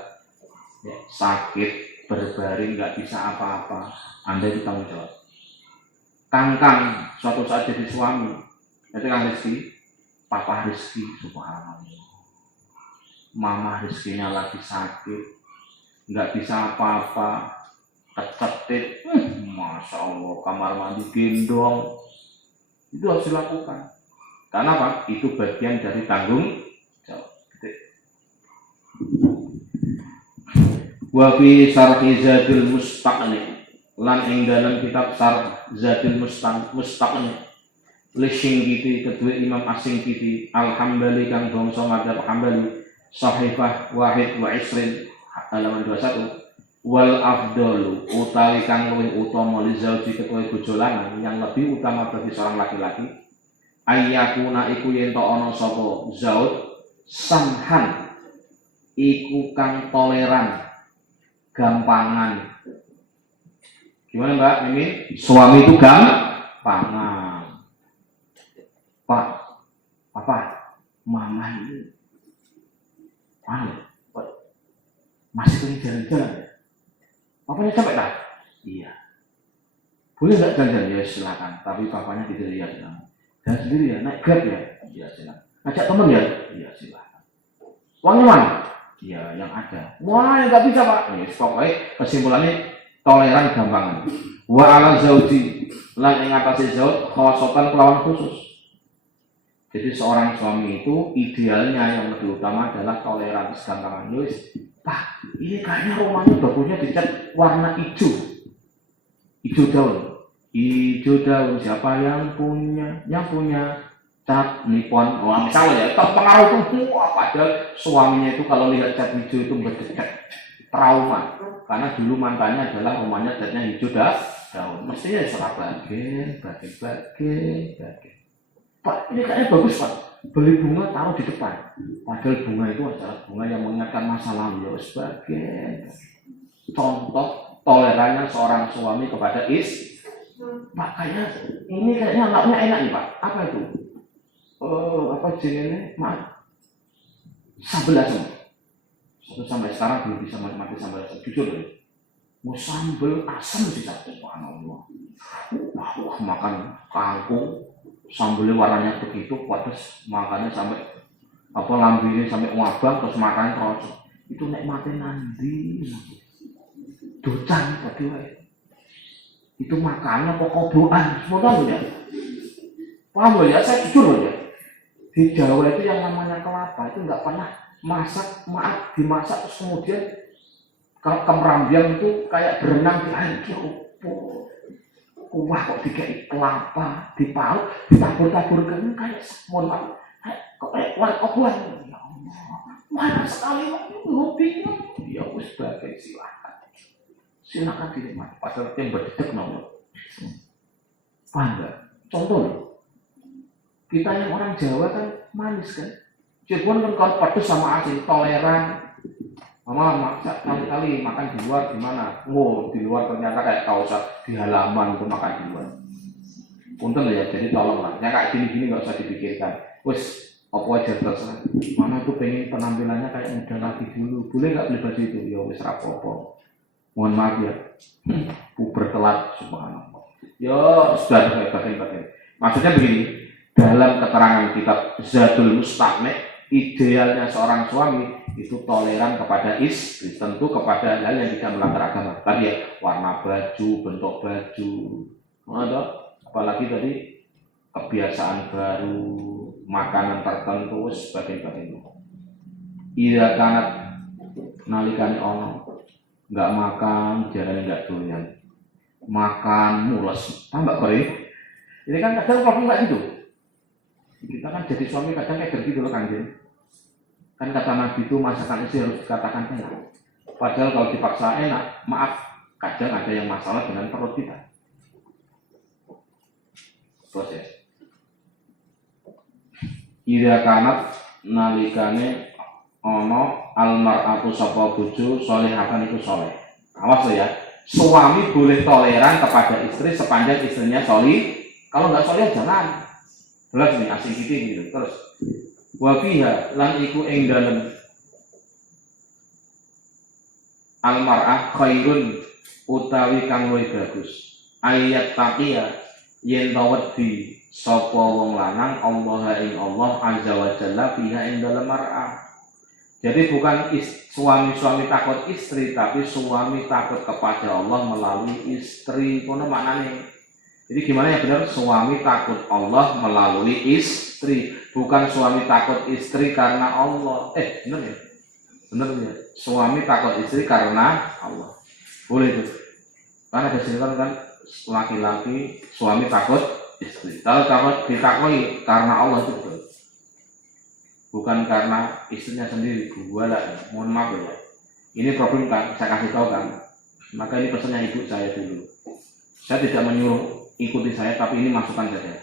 ya, sakit berbaring nggak bisa apa-apa, Anda itu tanggung jawab. Kangkang suatu saat jadi suami, itu Kang Rizky, Papa Rizky, subhanallah, Mama Rizkinya lagi sakit, nggak bisa apa-apa, kecetit, masya Allah, kamar mandi gendong, itu harus dilakukan. Karena apa? Itu bagian dari tanggung jawab. Wa fi syarhi Zadil Mustaqni lan ing dalam kitab Syarh Zadil Mustaqni lising kiti kedua Imam Asing kiti Al-Hambali kang bangsa madzhab Hambali Sahifah Wahid wa Isrin halaman 21 wal afdalu utawi kang luwih utama li zauji ketua bojo lanang yang lebih utama bagi seorang laki-laki ayyakuna iku yen to ana sapa zauj samhan iku kang toleran gampangan. Gimana Mbak ini? Suami itu gampangan. Pak, Papa, Mama ini masih pengen jalan-jalan ya? Papanya capek tak? Iya. Boleh nggak jalan-jalan? Ya silakan. Tapi papanya tidak lihat kamu. Dan sendiri ya, naik Grab ya? Iya silakan. Ngajak teman ya? Iya silakan. Uangnya mana? Iya yang ada. Wah nggak bisa pak. Pokoknya kesimpulannya toleran gampangan. Wa ala zauji lan ing atase zauj khosotan kelawan khusus. Jadi seorang suami itu idealnya yang lebih utama adalah toleran gampangan. Yus, pak ini kayaknya rumahnya bagusnya dicat warna hijau. Hijau daun. Hijau daun siapa yang punya? Yang punya cat Nippon. Oh misalnya ya, terpengaruh itu wah padahal suaminya itu kalau lihat cat hijau itu berdekat trauma. Karena dulu mantannya adalah rumahnya catnya hijau daun. Mestinya serap bagian. Pak, ini kayaknya bagus pak. Beli bunga taruh di depan. Padahal bunga itu adalah bunga yang mengingatkan masa lalu ya sebagai contoh tolerannya seorang suami kepada Pak ini kayaknya anaknya enak nih pak. Apa itu? Apa jenisnya? Maaf. Sambal asam. Sampai sekarang belum bisa menikmati sambal asam. Jujur ya. Mau sambal asam sih satu. Subhanallah. Wah makan kangkung. Sambalnya warnanya begitu. Terus makannya sampai apa lambungnya sampai ngabang. Terus makannya terus. Itu nikmatin nanti. Docan tadi wae. Itu makannya pokok doan, semua tahu ya. Paham ya? Saya jujur ya. Di Jawa itu yang namanya kelapa itu nggak pernah masak, dimasak terus kemudian kalau kemerambiang itu kayak berenang di air kuah kok dikei kelapa, dipaut, ditabur-taburkan kayak mohon maaf, kayak buah. Ya Allah, mana sekali ngopinya. Ya wis bagai silakan dinikmati. Padahal yang berdedek nomor. Paham nggak? Contoh nih, kita yang orang Jawa kan manis kan. Cirebon kan kalau pedes sama asin toleran. Mama masak kali-kali makan di luar gimana? Oh di luar ternyata kayak kausa di halaman untuk makan di luar. Punten ya, jadi tolonglah. Yang kayak gini-gini nggak usah dipikirkan. Wes apa aja terserah. Mama tuh pengen penampilannya kayak muda lagi dulu. Boleh nggak beli baju itu? Ya wes rapopo. Mohon maaf ya, puber telat, subhanallah. Ya sudah ada bagian. Maksudnya begini, dalam keterangan kitab Zadul Mustaqni, idealnya seorang suami itu toleran kepada istri, tentu kepada hal yang tidak melanggar agama. Tadi ya, warna baju, bentuk baju, ada apalagi tadi kebiasaan baru, makanan tertentu, sebagainya. Ida kanat nalikani ono. Nggak makan, jalan nggak doyan. Makan mules, tambah kori. Ini kan kadang problem nggak gitu. Kita kan jadi suami kadang kayak gitu loh kan, kan kata Nabi itu masakan istri harus dikatakan enak. Padahal kalau dipaksa enak, maaf, kadang ada yang masalah dengan perut kita. Proses. Ida kanat nalikane ono almar'atu sapa bojo solehatan itu soleh. Awas lo ya. Suami boleh toleran kepada istri sepanjang istrinya solih. Kalau nggak soleh jangan. Jelas nih asing gitu. Terus wa fiha lan iku ing dalem almar'ah khairun utawi kang luwih bagus. Ayat taqiya yen tawedi sapa wong lanang Allah ing Allah azza wa jalla fiha ing dalem mar'ah. Jadi bukan suami takut istri, tapi suami takut kepada Allah melalui istri. Kono maknanya. Jadi gimana ya benar? Suami takut Allah melalui istri, bukan suami takut istri karena Allah. Benar ya? Benar ya. Suami takut istri karena Allah. Boleh itu. Karena ada cerita kan laki-laki suami takut istri. Kalau takut ditakui karena Allah itu betul. Bukan karena istrinya sendiri, mohon maaf ya. Ini problem kan, saya kasih tahu kan. Maka ini pesannya ibu saya dulu. Saya tidak menyuruh ikuti saya, tapi ini masukan saja.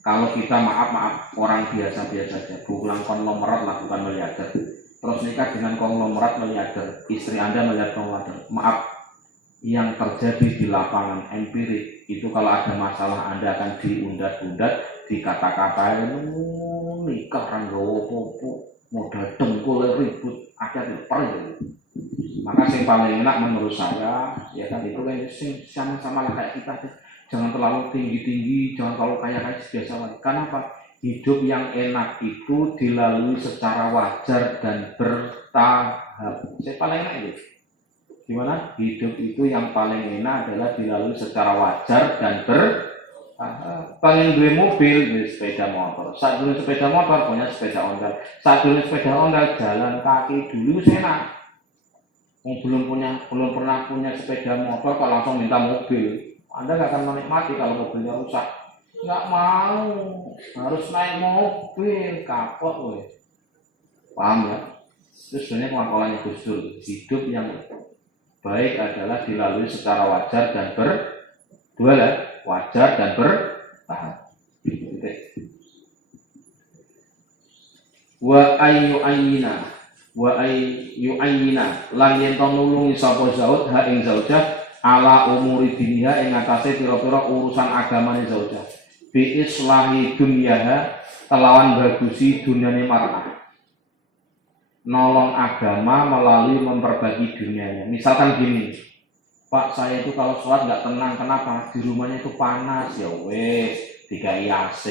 Kalau kita maaf orang biasa-biasa saja, bukan konglomerat lah, bukan miliarder. Terus nikah dengan konglomerat miliarder, istri Anda miliarder konglomerat. Maaf, yang terjadi di lapangan empirik itu kalau ada masalah Anda akan diundat-undat, dikata-katain nikah ranggawa popo modal dengkul ribut akhirnya perih. Maka yang paling enak menurut saya ya kan itu kan sama-sama lah kayak kita Jangan terlalu tinggi-tinggi, jangan terlalu kaya-kaya biasa. Kenapa? Hidup yang enak itu dilalui secara wajar dan bertahap. Saya paling enak itu. Gimana? Hidup itu yang paling enak adalah dilalui secara wajar dan bertahap. Pengen beli mobil, beli sepeda motor. Saat dulu sepeda motor, punya sepeda ondel. Saat dulu sepeda ondel, jalan kaki dulu enak. Belum pernah punya sepeda motor, kok langsung minta mobil. Anda nggak akan menikmati kalau mobilnya rusak. Nggak mau, harus naik mobil, kapok woy. Paham ya? Itu sebenarnya pengakalannya Gus Dur. Hidup yang baik adalah dilalui secara wajar dan wajar dan bertahap. Wa ayyu'ayyina lan yen to nulungi sapa zaud ha ing zaujah ala umuri diniha ing atase pira-pira urusan agamane zaujah bi islahi dunyaha kelawan bagusi dunyane mar'ah, nolong agama melalui memperbaiki dunianya. Misalkan gini, Pak, saya itu kalau sholat nggak tenang, kenapa? Di rumahnya itu panas, ya wes, dikai AC,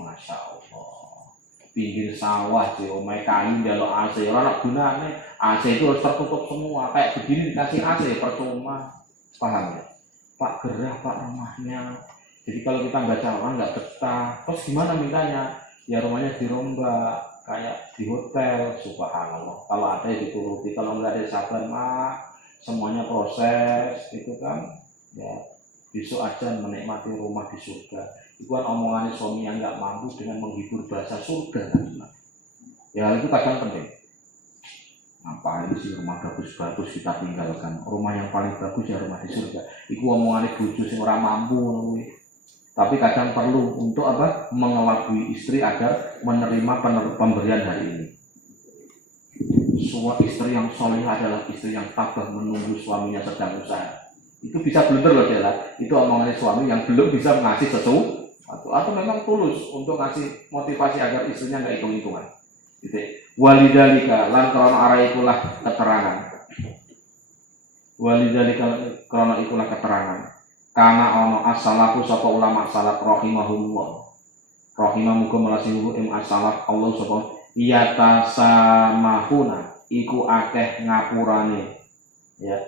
masya Allah. Pinggir sawah, di omai kayu, jalur AC, orang gunanya AC itu harus tertutup semua. Kayak begini dikasih AC, percuma. Paham ya? Pak, gerah Pak rumahnya. Jadi kalau kita baca Quran nggak betah. Terus gimana mintanya? Ya rumahnya dirombak, kayak di hotel. Subhanallah. Kalau ada ya dituruti, kalau nggak ada sabar mak. Semuanya proses, itu kan. Ya besok aja menikmati rumah di surga. Itu kan omongannya suami yang nggak mampu dengan menghibur bahasa surga kan. Ya itu kadang penting. Ngapain sih rumah bagus-bagus kita tinggalkan? Rumah yang paling bagus ya rumah di surga. Itu omongannya bojo sing ora mampu. Tapi kadang perlu untuk apa? Mengelabui istri agar menerima pemberian hari ini. Semua istri yang soleh adalah istri yang tabah menunggu suaminya sedang usaha. Itu bisa blunder loh dia. Itu omongannya suami yang belum bisa ngasih sesuatu atau memang tulus untuk ngasih motivasi agar istrinya nggak hitung-hitungan. Gitu. Walidalika lan krana arah ikulah keterangan. Walidalika krana ikulah keterangan. Karena ono as-salafu sapa ulama salaf rahimahullah. Rahimamuga melasihu im as-salaf Allah sapa yatasamahuna iku akeh ngapurane. Ya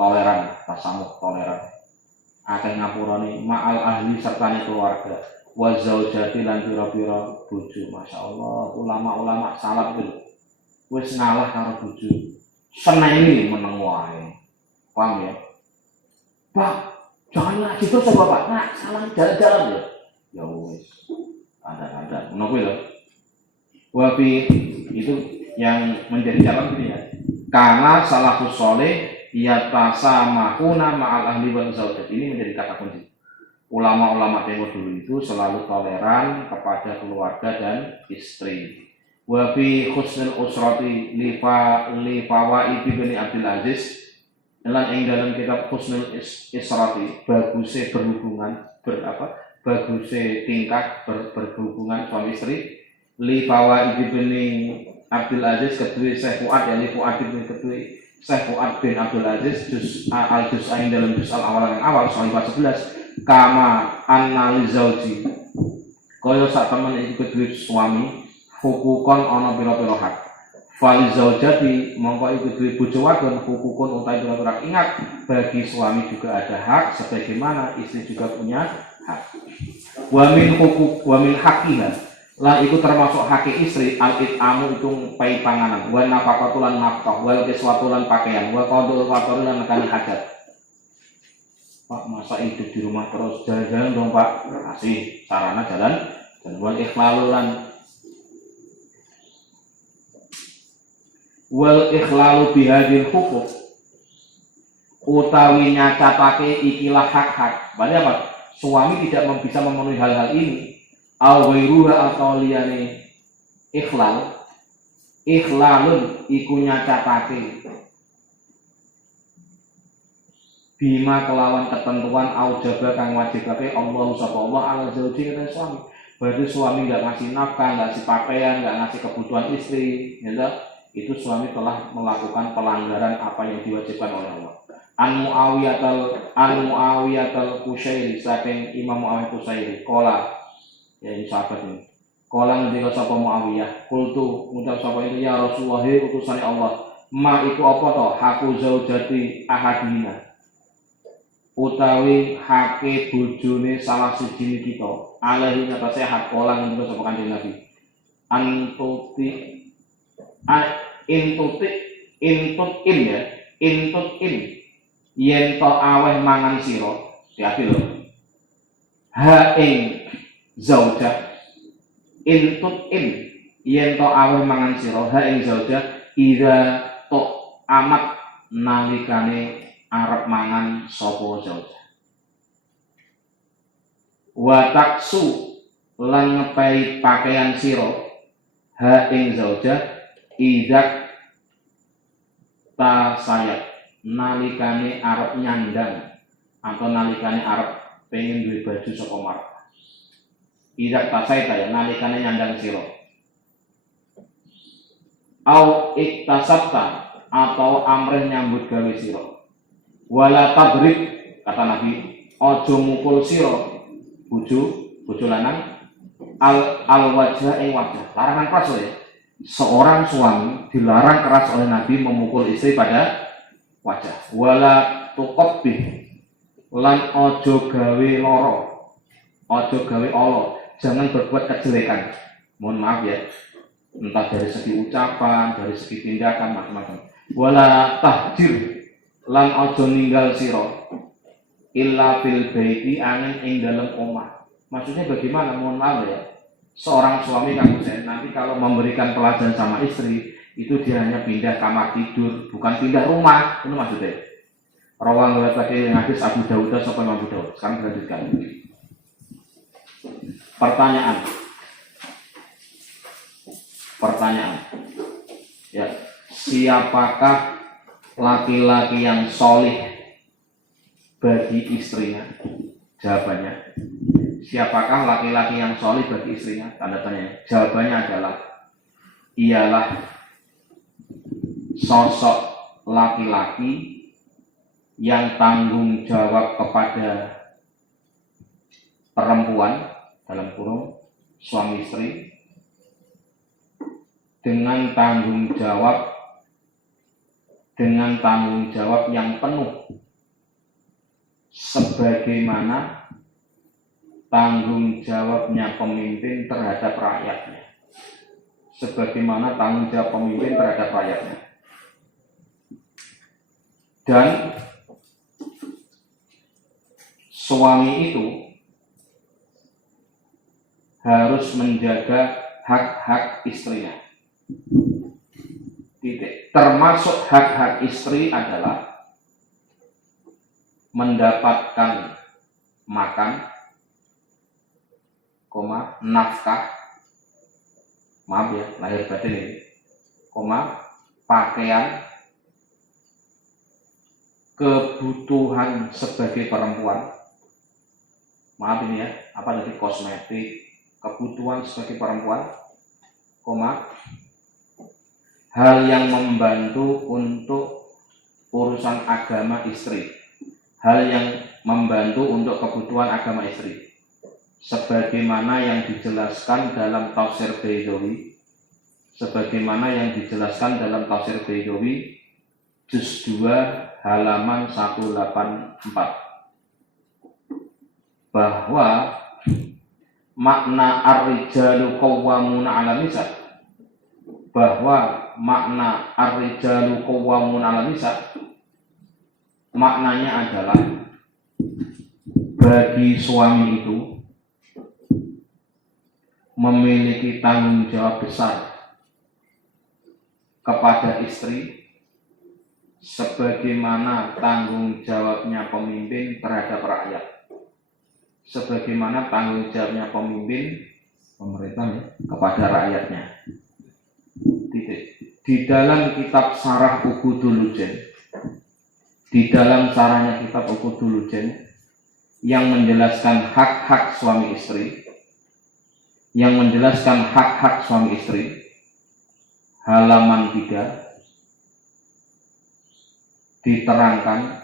toleran, tasamuh toleran. Akeh ngapurane ma'al ahli sertane keluarga. Wa zaujati lan pira-pira bojo. Masyaallah, ulama-ulama salaf itu wis ngalah karo bojo. Seneni meneng wae. Paham ya? Pak, jangan lagi terus ya Bapak. Nah, salah jalan-jalan ya. Ya wis. Ada. Menapa lho? Wafi itu yang menjadi jalan gini ya. Karena salafus saleh yatasamahuna ma'al ahli wal zaujat. Ini menjadi kata kunci. Ulama-ulama timur dulu itu selalu toleran kepada keluarga dan istri. Wa fi husnul usrati li fawaid bin Abdul Aziz lan ing dalam kitab Husnul Israti bagusnya berhubungan bagusnya tingkah berhubungan suami istri li fawaid bin Abdul Aziz kedua Syekh Fuad ya li Fuad bin kedua Syekh Fuad bin Abdul Aziz juz al-juz'ain dalam juz al-awal yang awal soal 11 kama annali zauji kaya sak temen iki kedue suami hukukon ana pira-pira hak fali zaujati mongko iku duwe bojo wadon hukukun utawi pira-pira ingat bagi suami juga ada hak sebagaimana istri juga punya hak wa min haqiha lan iku termasuk hak istri al-itamu itu pai panganan wa nafaqatulan nafkah wal kiswatulan pakaian wa qadul fatulan nekani hajat. Pak, masa hidup di rumah terus jalan-jalan dong Pak? Kasih sarana jalan dan wal ikhlalu bihadil hukuk utawi nyacatake ikilah hak-hak. Berarti apa? Suami tidak bisa memenuhi hal-hal ini awairuha atau liyane ikhlalun iku nyacatake bima kelawan ketentuan aujaba kang wajibake Allah sapa Allah ala zauji dan suami. Berarti suami enggak ngasih nafkah, enggak ngasih pakaian, enggak ngasih kebutuhan istri, ya itu suami telah melakukan pelanggaran apa yang diwajibkan oleh Allah. An Muawiyah Qusyairi saking Imam Muawiyah Qusyairi qala ya ini sahabat ini qala ngendika sapa Muawiyah qultu ngucap sapa itu ya Rasulullah utusan Allah ma iku apa to haku zaujati ahadina utawi hake bojone salah siji kita alaihi ngatasi hak qala ngendika sapa Kanjeng Nabi intut in yen to aweh mangan sira hati lho ha ing zaujah intut in yen to aweh mangan sira ha ing zaujah ida to amat nalikane arep mangan sapa zaujah wa taksu lan ngepai pakaian sira ha ing zaujah idak ta sayat nalikane arep nyandang atau nalikane arep pengen duwe baju saka marah. Idak tasaita ya nalikane nyandang sira. Au iktasabta atau amrih nyambut gawe sira. Wala tabrik kata Nabi, aja mukul sira bojo lanang al wajah ing wajah. Larangan keras ya. Seorang suami dilarang keras oleh Nabi memukul istri pada wajah. Wala tuqabbih lan ojo gawe loro, ojo gawe olo, jangan berbuat kejelekan. Mohon maaf ya, entah dari segi ucapan, dari segi tindakan, macam-macam. Wala tahjir lan ojo ninggal siro illa bil baiti angin ing dalam omah. Maksudnya bagaimana? Mohon maaf ya, seorang suami kamu nanti kalau memberikan pelajaran sama istri itu dia hanya pindah kamar tidur, bukan pindah rumah. Itu maksudnya. Rawang lewat lagi hadis Abu Dawud sampai Abu Dawud. Sekarang dilanjutkan. Pertanyaan. Ya, siapakah laki-laki yang solih bagi istrinya? Jawabannya. Siapakah laki-laki yang solih bagi istrinya? Tanda tanya. Jawabannya adalah ialah sosok laki-laki yang tanggung jawab kepada perempuan dalam kurung suami istri dengan tanggung jawab yang penuh sebagaimana tanggung jawabnya pemimpin terhadap rakyatnya. Sebagaimana tanggung jawab pemimpin terhadap rakyatnya. Dan suami itu harus menjaga hak-hak istrinya. Titik. Termasuk hak-hak istri adalah mendapatkan makan, nafkah, maaf ya, lahir batin ini, pakaian, kebutuhan sebagai perempuan. Maaf ini ya, apa tadi kosmetik, kebutuhan sebagai perempuan, hal yang membantu untuk urusan agama istri, hal yang membantu untuk kebutuhan agama istri, sebagaimana yang dijelaskan dalam tafsir Baidawi, juz 2 halaman 184. Bahwa makna ar-rijalu qawwamuna 'alan nisa, maknanya adalah bagi suami itu memiliki tanggung jawab besar kepada istri sebagaimana tanggung jawabnya pemimpin terhadap rakyat. Sebagaimana tanggung jawabnya pemimpin pemerintah kepada rakyatnya. Titik. Di dalam kitab Sarah Uqudul Lujen, di dalam sarahnya kitab Uqudul Lujen yang menjelaskan hak-hak suami istri, halaman 3 diterangkan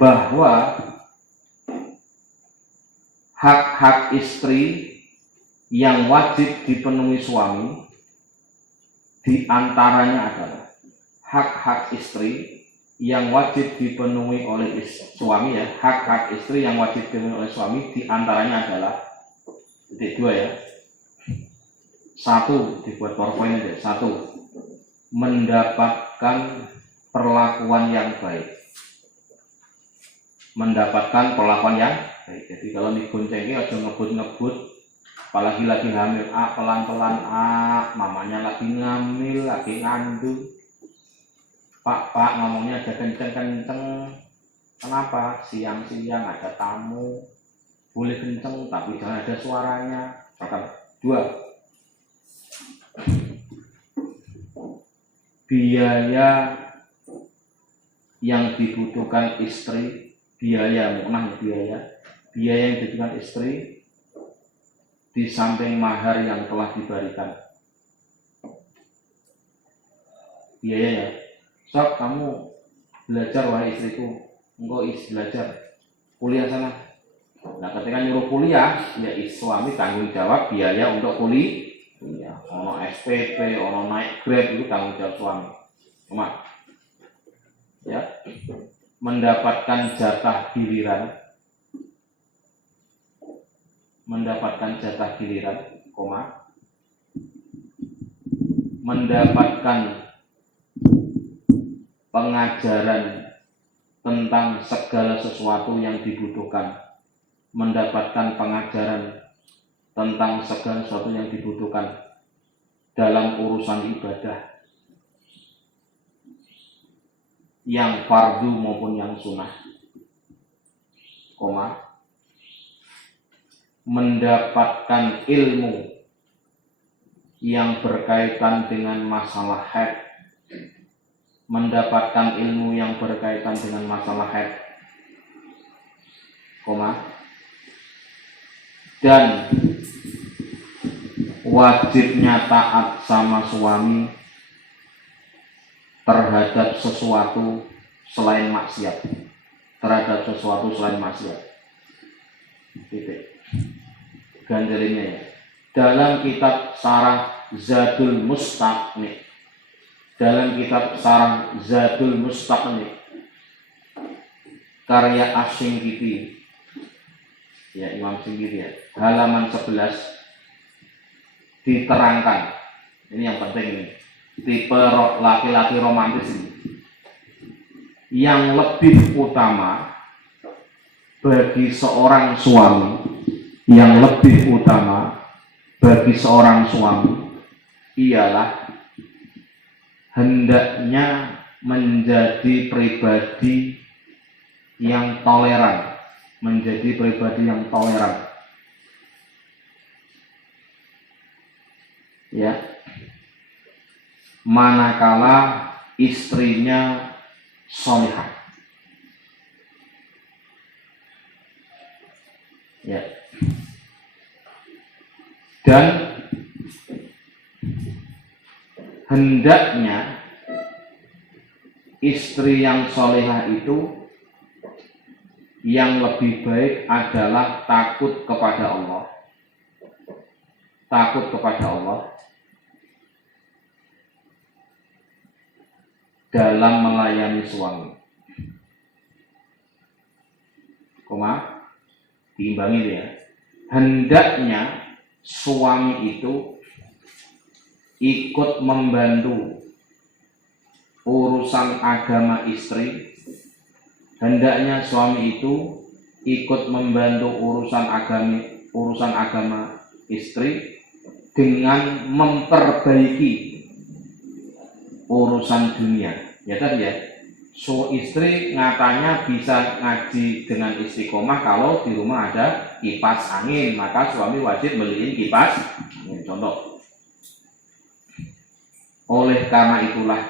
bahwa hak-hak istri yang wajib dipenuhi suami diantaranya adalah hak-hak istri yang wajib dipenuhi oleh suami ya, hak-hak istri yang wajib dipenuhi oleh suami diantaranya adalah dua ya. Satu, dibuat PowerPoint aja. Satu, mendapatkan perlakuan yang baik. Mendapatkan perlakuan yang baik. Jadi kalau digoncengi aja ngebut-ngebut, apalagi lagi hamil, pelan-pelan, mamanya lagi ngamil, lagi ngandung. Pak ngomongnya aja kenceng-kenceng. Kenapa? Siang-siang ada tamu, boleh kenceng tapi jangan ada suaranya. Dua, biaya yang dibutuhkan istri, biaya yang dibutuhkan istri di samping mahar yang telah diberikan. Biaya ya. Sok, kamu belajar wahai istriku, engkau belajar kuliah sana. Nah ketika nyuruh kuliah, ya suami tanggung jawab biaya untuk kuliah. Ono SPP, ono naik grade itu tanggung jawab suami. Cuma ya, mendapatkan jatah giliran, mendapatkan pengajaran tentang segala sesuatu yang dibutuhkan, mendapatkan pengajaran tentang segala sesuatu yang dibutuhkan dalam urusan ibadah yang fardu maupun yang sunnah, mendapatkan ilmu yang berkaitan dengan masalah haid, mendapatkan ilmu yang berkaitan dengan masalah haid, dan wajibnya taat sama suami terhadap sesuatu selain maksiat. Titik. Ganjalinnya ya. Dalam kitab Syarah Zadul Mustaqni, karya Asy-Shinqiti, ya Imam Shinqiti ya, halaman 11 diterangkan. Ini yang penting ini. Tipe laki-laki romantis ini. Yang lebih utama bagi seorang suami, ialah hendaknya menjadi pribadi yang toleran, ya, manakala istrinya sholihah, ya, dan hendaknya istri yang sholihah itu yang lebih baik adalah takut kepada Allah dalam melayani suami. Diimbangi ya. Hendaknya suami itu ikut membantu urusan agama istri. Hendaknya suami itu ikut membantu urusan agama istri dengan memperbaiki urusan dunia. Ya tadi ya. Istri nyatanya bisa ngaji dengan istiqomah kalau di rumah ada kipas angin, maka suami wajib beliin kipas angin. Contoh. Oleh karena itulah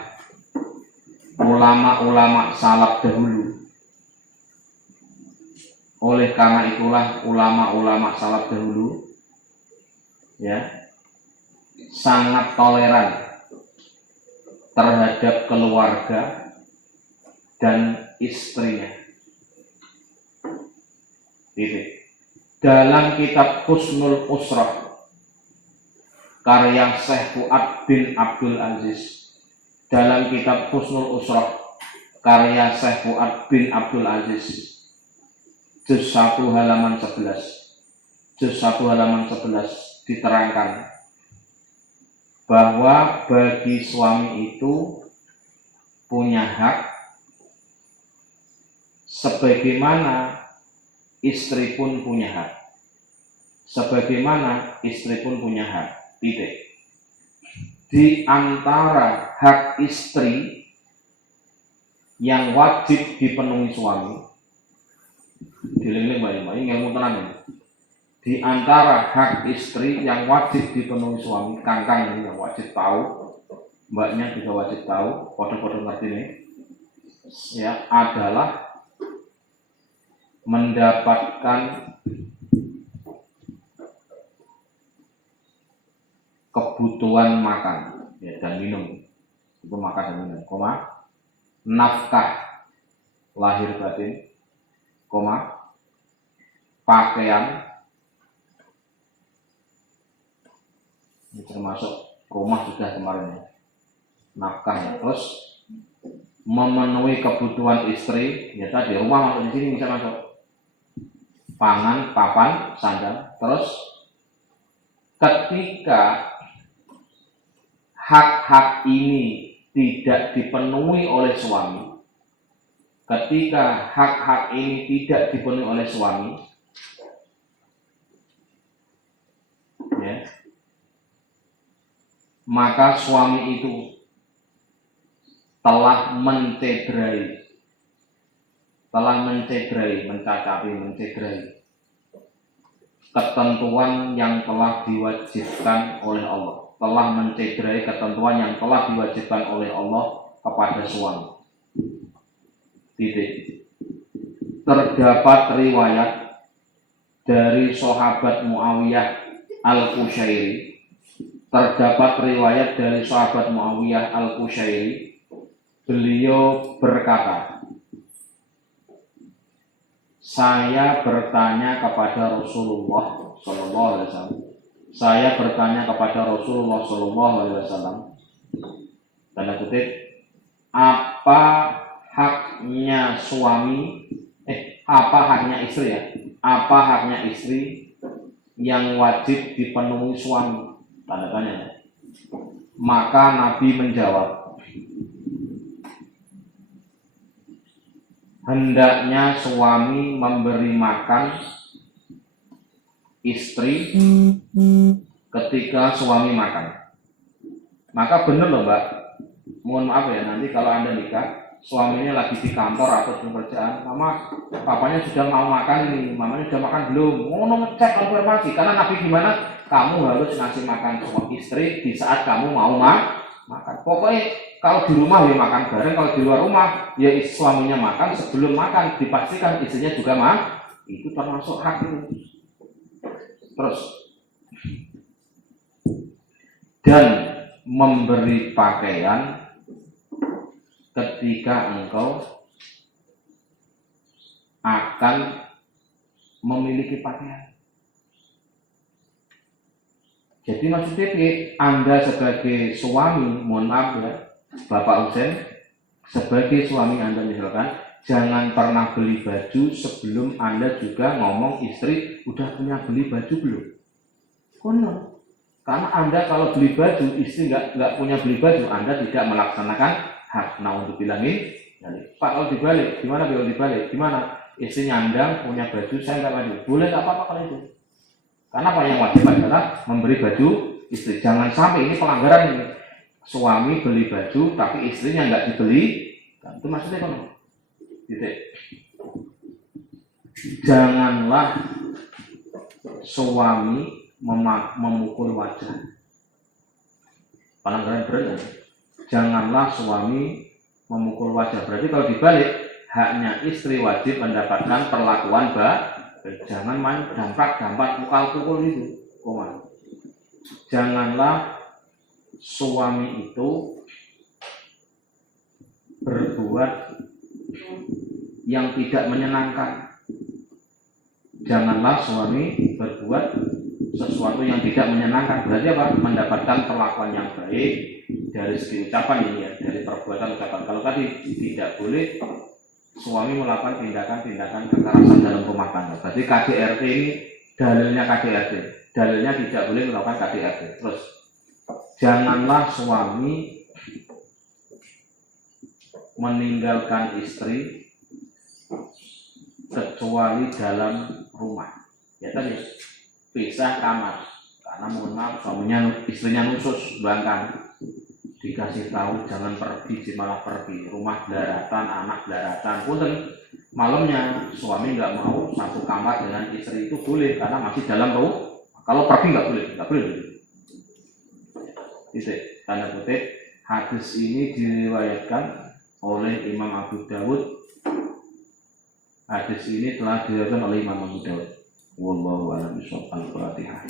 ulama-ulama salaf dahulu ya sangat toleran terhadap keluarga dan istrinya. Dalam kitab Husnul Usrah karya Syekh Fuad bin Abdul Aziz, dalam kitab Husnul Usrah karya Syekh Fuad bin Abdul Aziz, juz 1 halaman 11, juz 1 halaman 11 diterangkan bahwa bagi suami itu punya hak sebagaimana istri pun punya hak. Sebagaimana istri pun punya hak. Di antara hak istri yang wajib dipenuhi suami, diling-ling Mbak, ini ilmu tenang ini. Di antara hak istri yang wajib dipenuhi suami, kangkang ini yang wajib tahu, mbaknya juga wajib tahu, kode-kode ngerti ini, ya, adalah mendapatkan kebutuhan makan, ya, dan minum. Itu makan dan minum, nafkah lahir batin, pakaian, ini termasuk rumah sudah kemarin ya, nafkah ya. Terus memenuhi kebutuhan istri, ya tadi rumah masuk di sini bisa masuk, pangan, papan, sandang. Terus ketika hak-hak ini tidak dipenuhi oleh suami, ketika hak-hak ini tidak dipenuhi oleh suami, ya, maka suami itu telah mencederai, mencederai ketentuan yang telah diwajibkan oleh Allah, telah mencederai ketentuan yang telah diwajibkan oleh Allah kepada suami. Terdapat riwayat dari sahabat Muawiyah Al-Qushairi, beliau berkata, saya bertanya kepada Rasulullah SAW, tanda kutip, apa haknya istri yang wajib dipenuhi suami, tanda tanya. Maka Nabi menjawab, hendaknya suami memberi makan istri ketika suami makan. Maka benar loh Mbak, mohon maaf ya, nanti kalau Anda nikah, suaminya lagi di kantor atau di pekerjaan, mama, papanya sudah mau makan nih, mamanya sudah makan belum? Ngecek konfirmasi, karena Nabi gimana? Kamu harus ngasih makan suami istri di saat kamu mau makan. Pokoknya kalau di rumah ya makan bareng, kalau di luar rumah ya suaminya makan, sebelum makan dipastikan istrinya juga makan. Itu termasuk hak itu. Terus, dan memberi pakaian ketika engkau akan memiliki pakaian. Jadi maksudnya Anda sebagai suami, mohon maaf ya Bapak Husain, sebagai suami Anda misalkan, jangan pernah beli baju sebelum Anda juga ngomong istri udah punya beli baju belum. Kono. Karena Anda kalau beli baju, istri nggak punya beli baju, Anda tidak melaksanakan hak. Nah untuk bilangin, Pak kalau dibalik, gimana kalau dibalik? Gimana? Istri nyandang punya baju, saya nggak baju, boleh nggak apa-apa kalau itu. Karena apa yang wajib adalah memberi baju istri. Jangan sampai ini pelanggaran ini. Suami beli baju tapi istrinya nggak dibeli, nah, itu maksudnya kan? Janganlah suami memukul wajah. Pelanggaran berat. Janganlah suami memukul wajah. Berarti kalau dibalik, haknya istri wajib mendapatkan perlakuan jangan main dampak pukul itu. Janganlah suami itu berbuat yang tidak menyenangkan janganlah suami berbuat sesuatu yang tidak menyenangkan. Berarti apa? Mendapatkan perlakuan yang baik dari segi ucapan ini ya, dari perbuatan ucapan. Kalau tadi tidak boleh suami melakukan tindakan-tindakan kekerasan dalam rumah tangga. Berarti KDRT ini dalilnya KDRT. Dalilnya tidak boleh melakukan KDRT. Terus, janganlah suami meninggalkan istri kecuali dalam rumah. Ya tadi, pisah kamar. Karena mohon maaf suaminya istrinya nusus bahkan dikasih tahu jangan pergi, malah pergi. Rumah daratan, anak daratan. Punten malamnya suami nggak mau satu kamar dengan istri itu boleh karena masih dalam rumah. Kalau pergi nggak boleh. Titik tanda kutip. Hadis ini diriwayatkan oleh Imam Abu Dawud. Hadis ini telah diriwayatkan oleh Imam Abu Dawud. Wallahu a'lam bishawab. Al-Fatihah.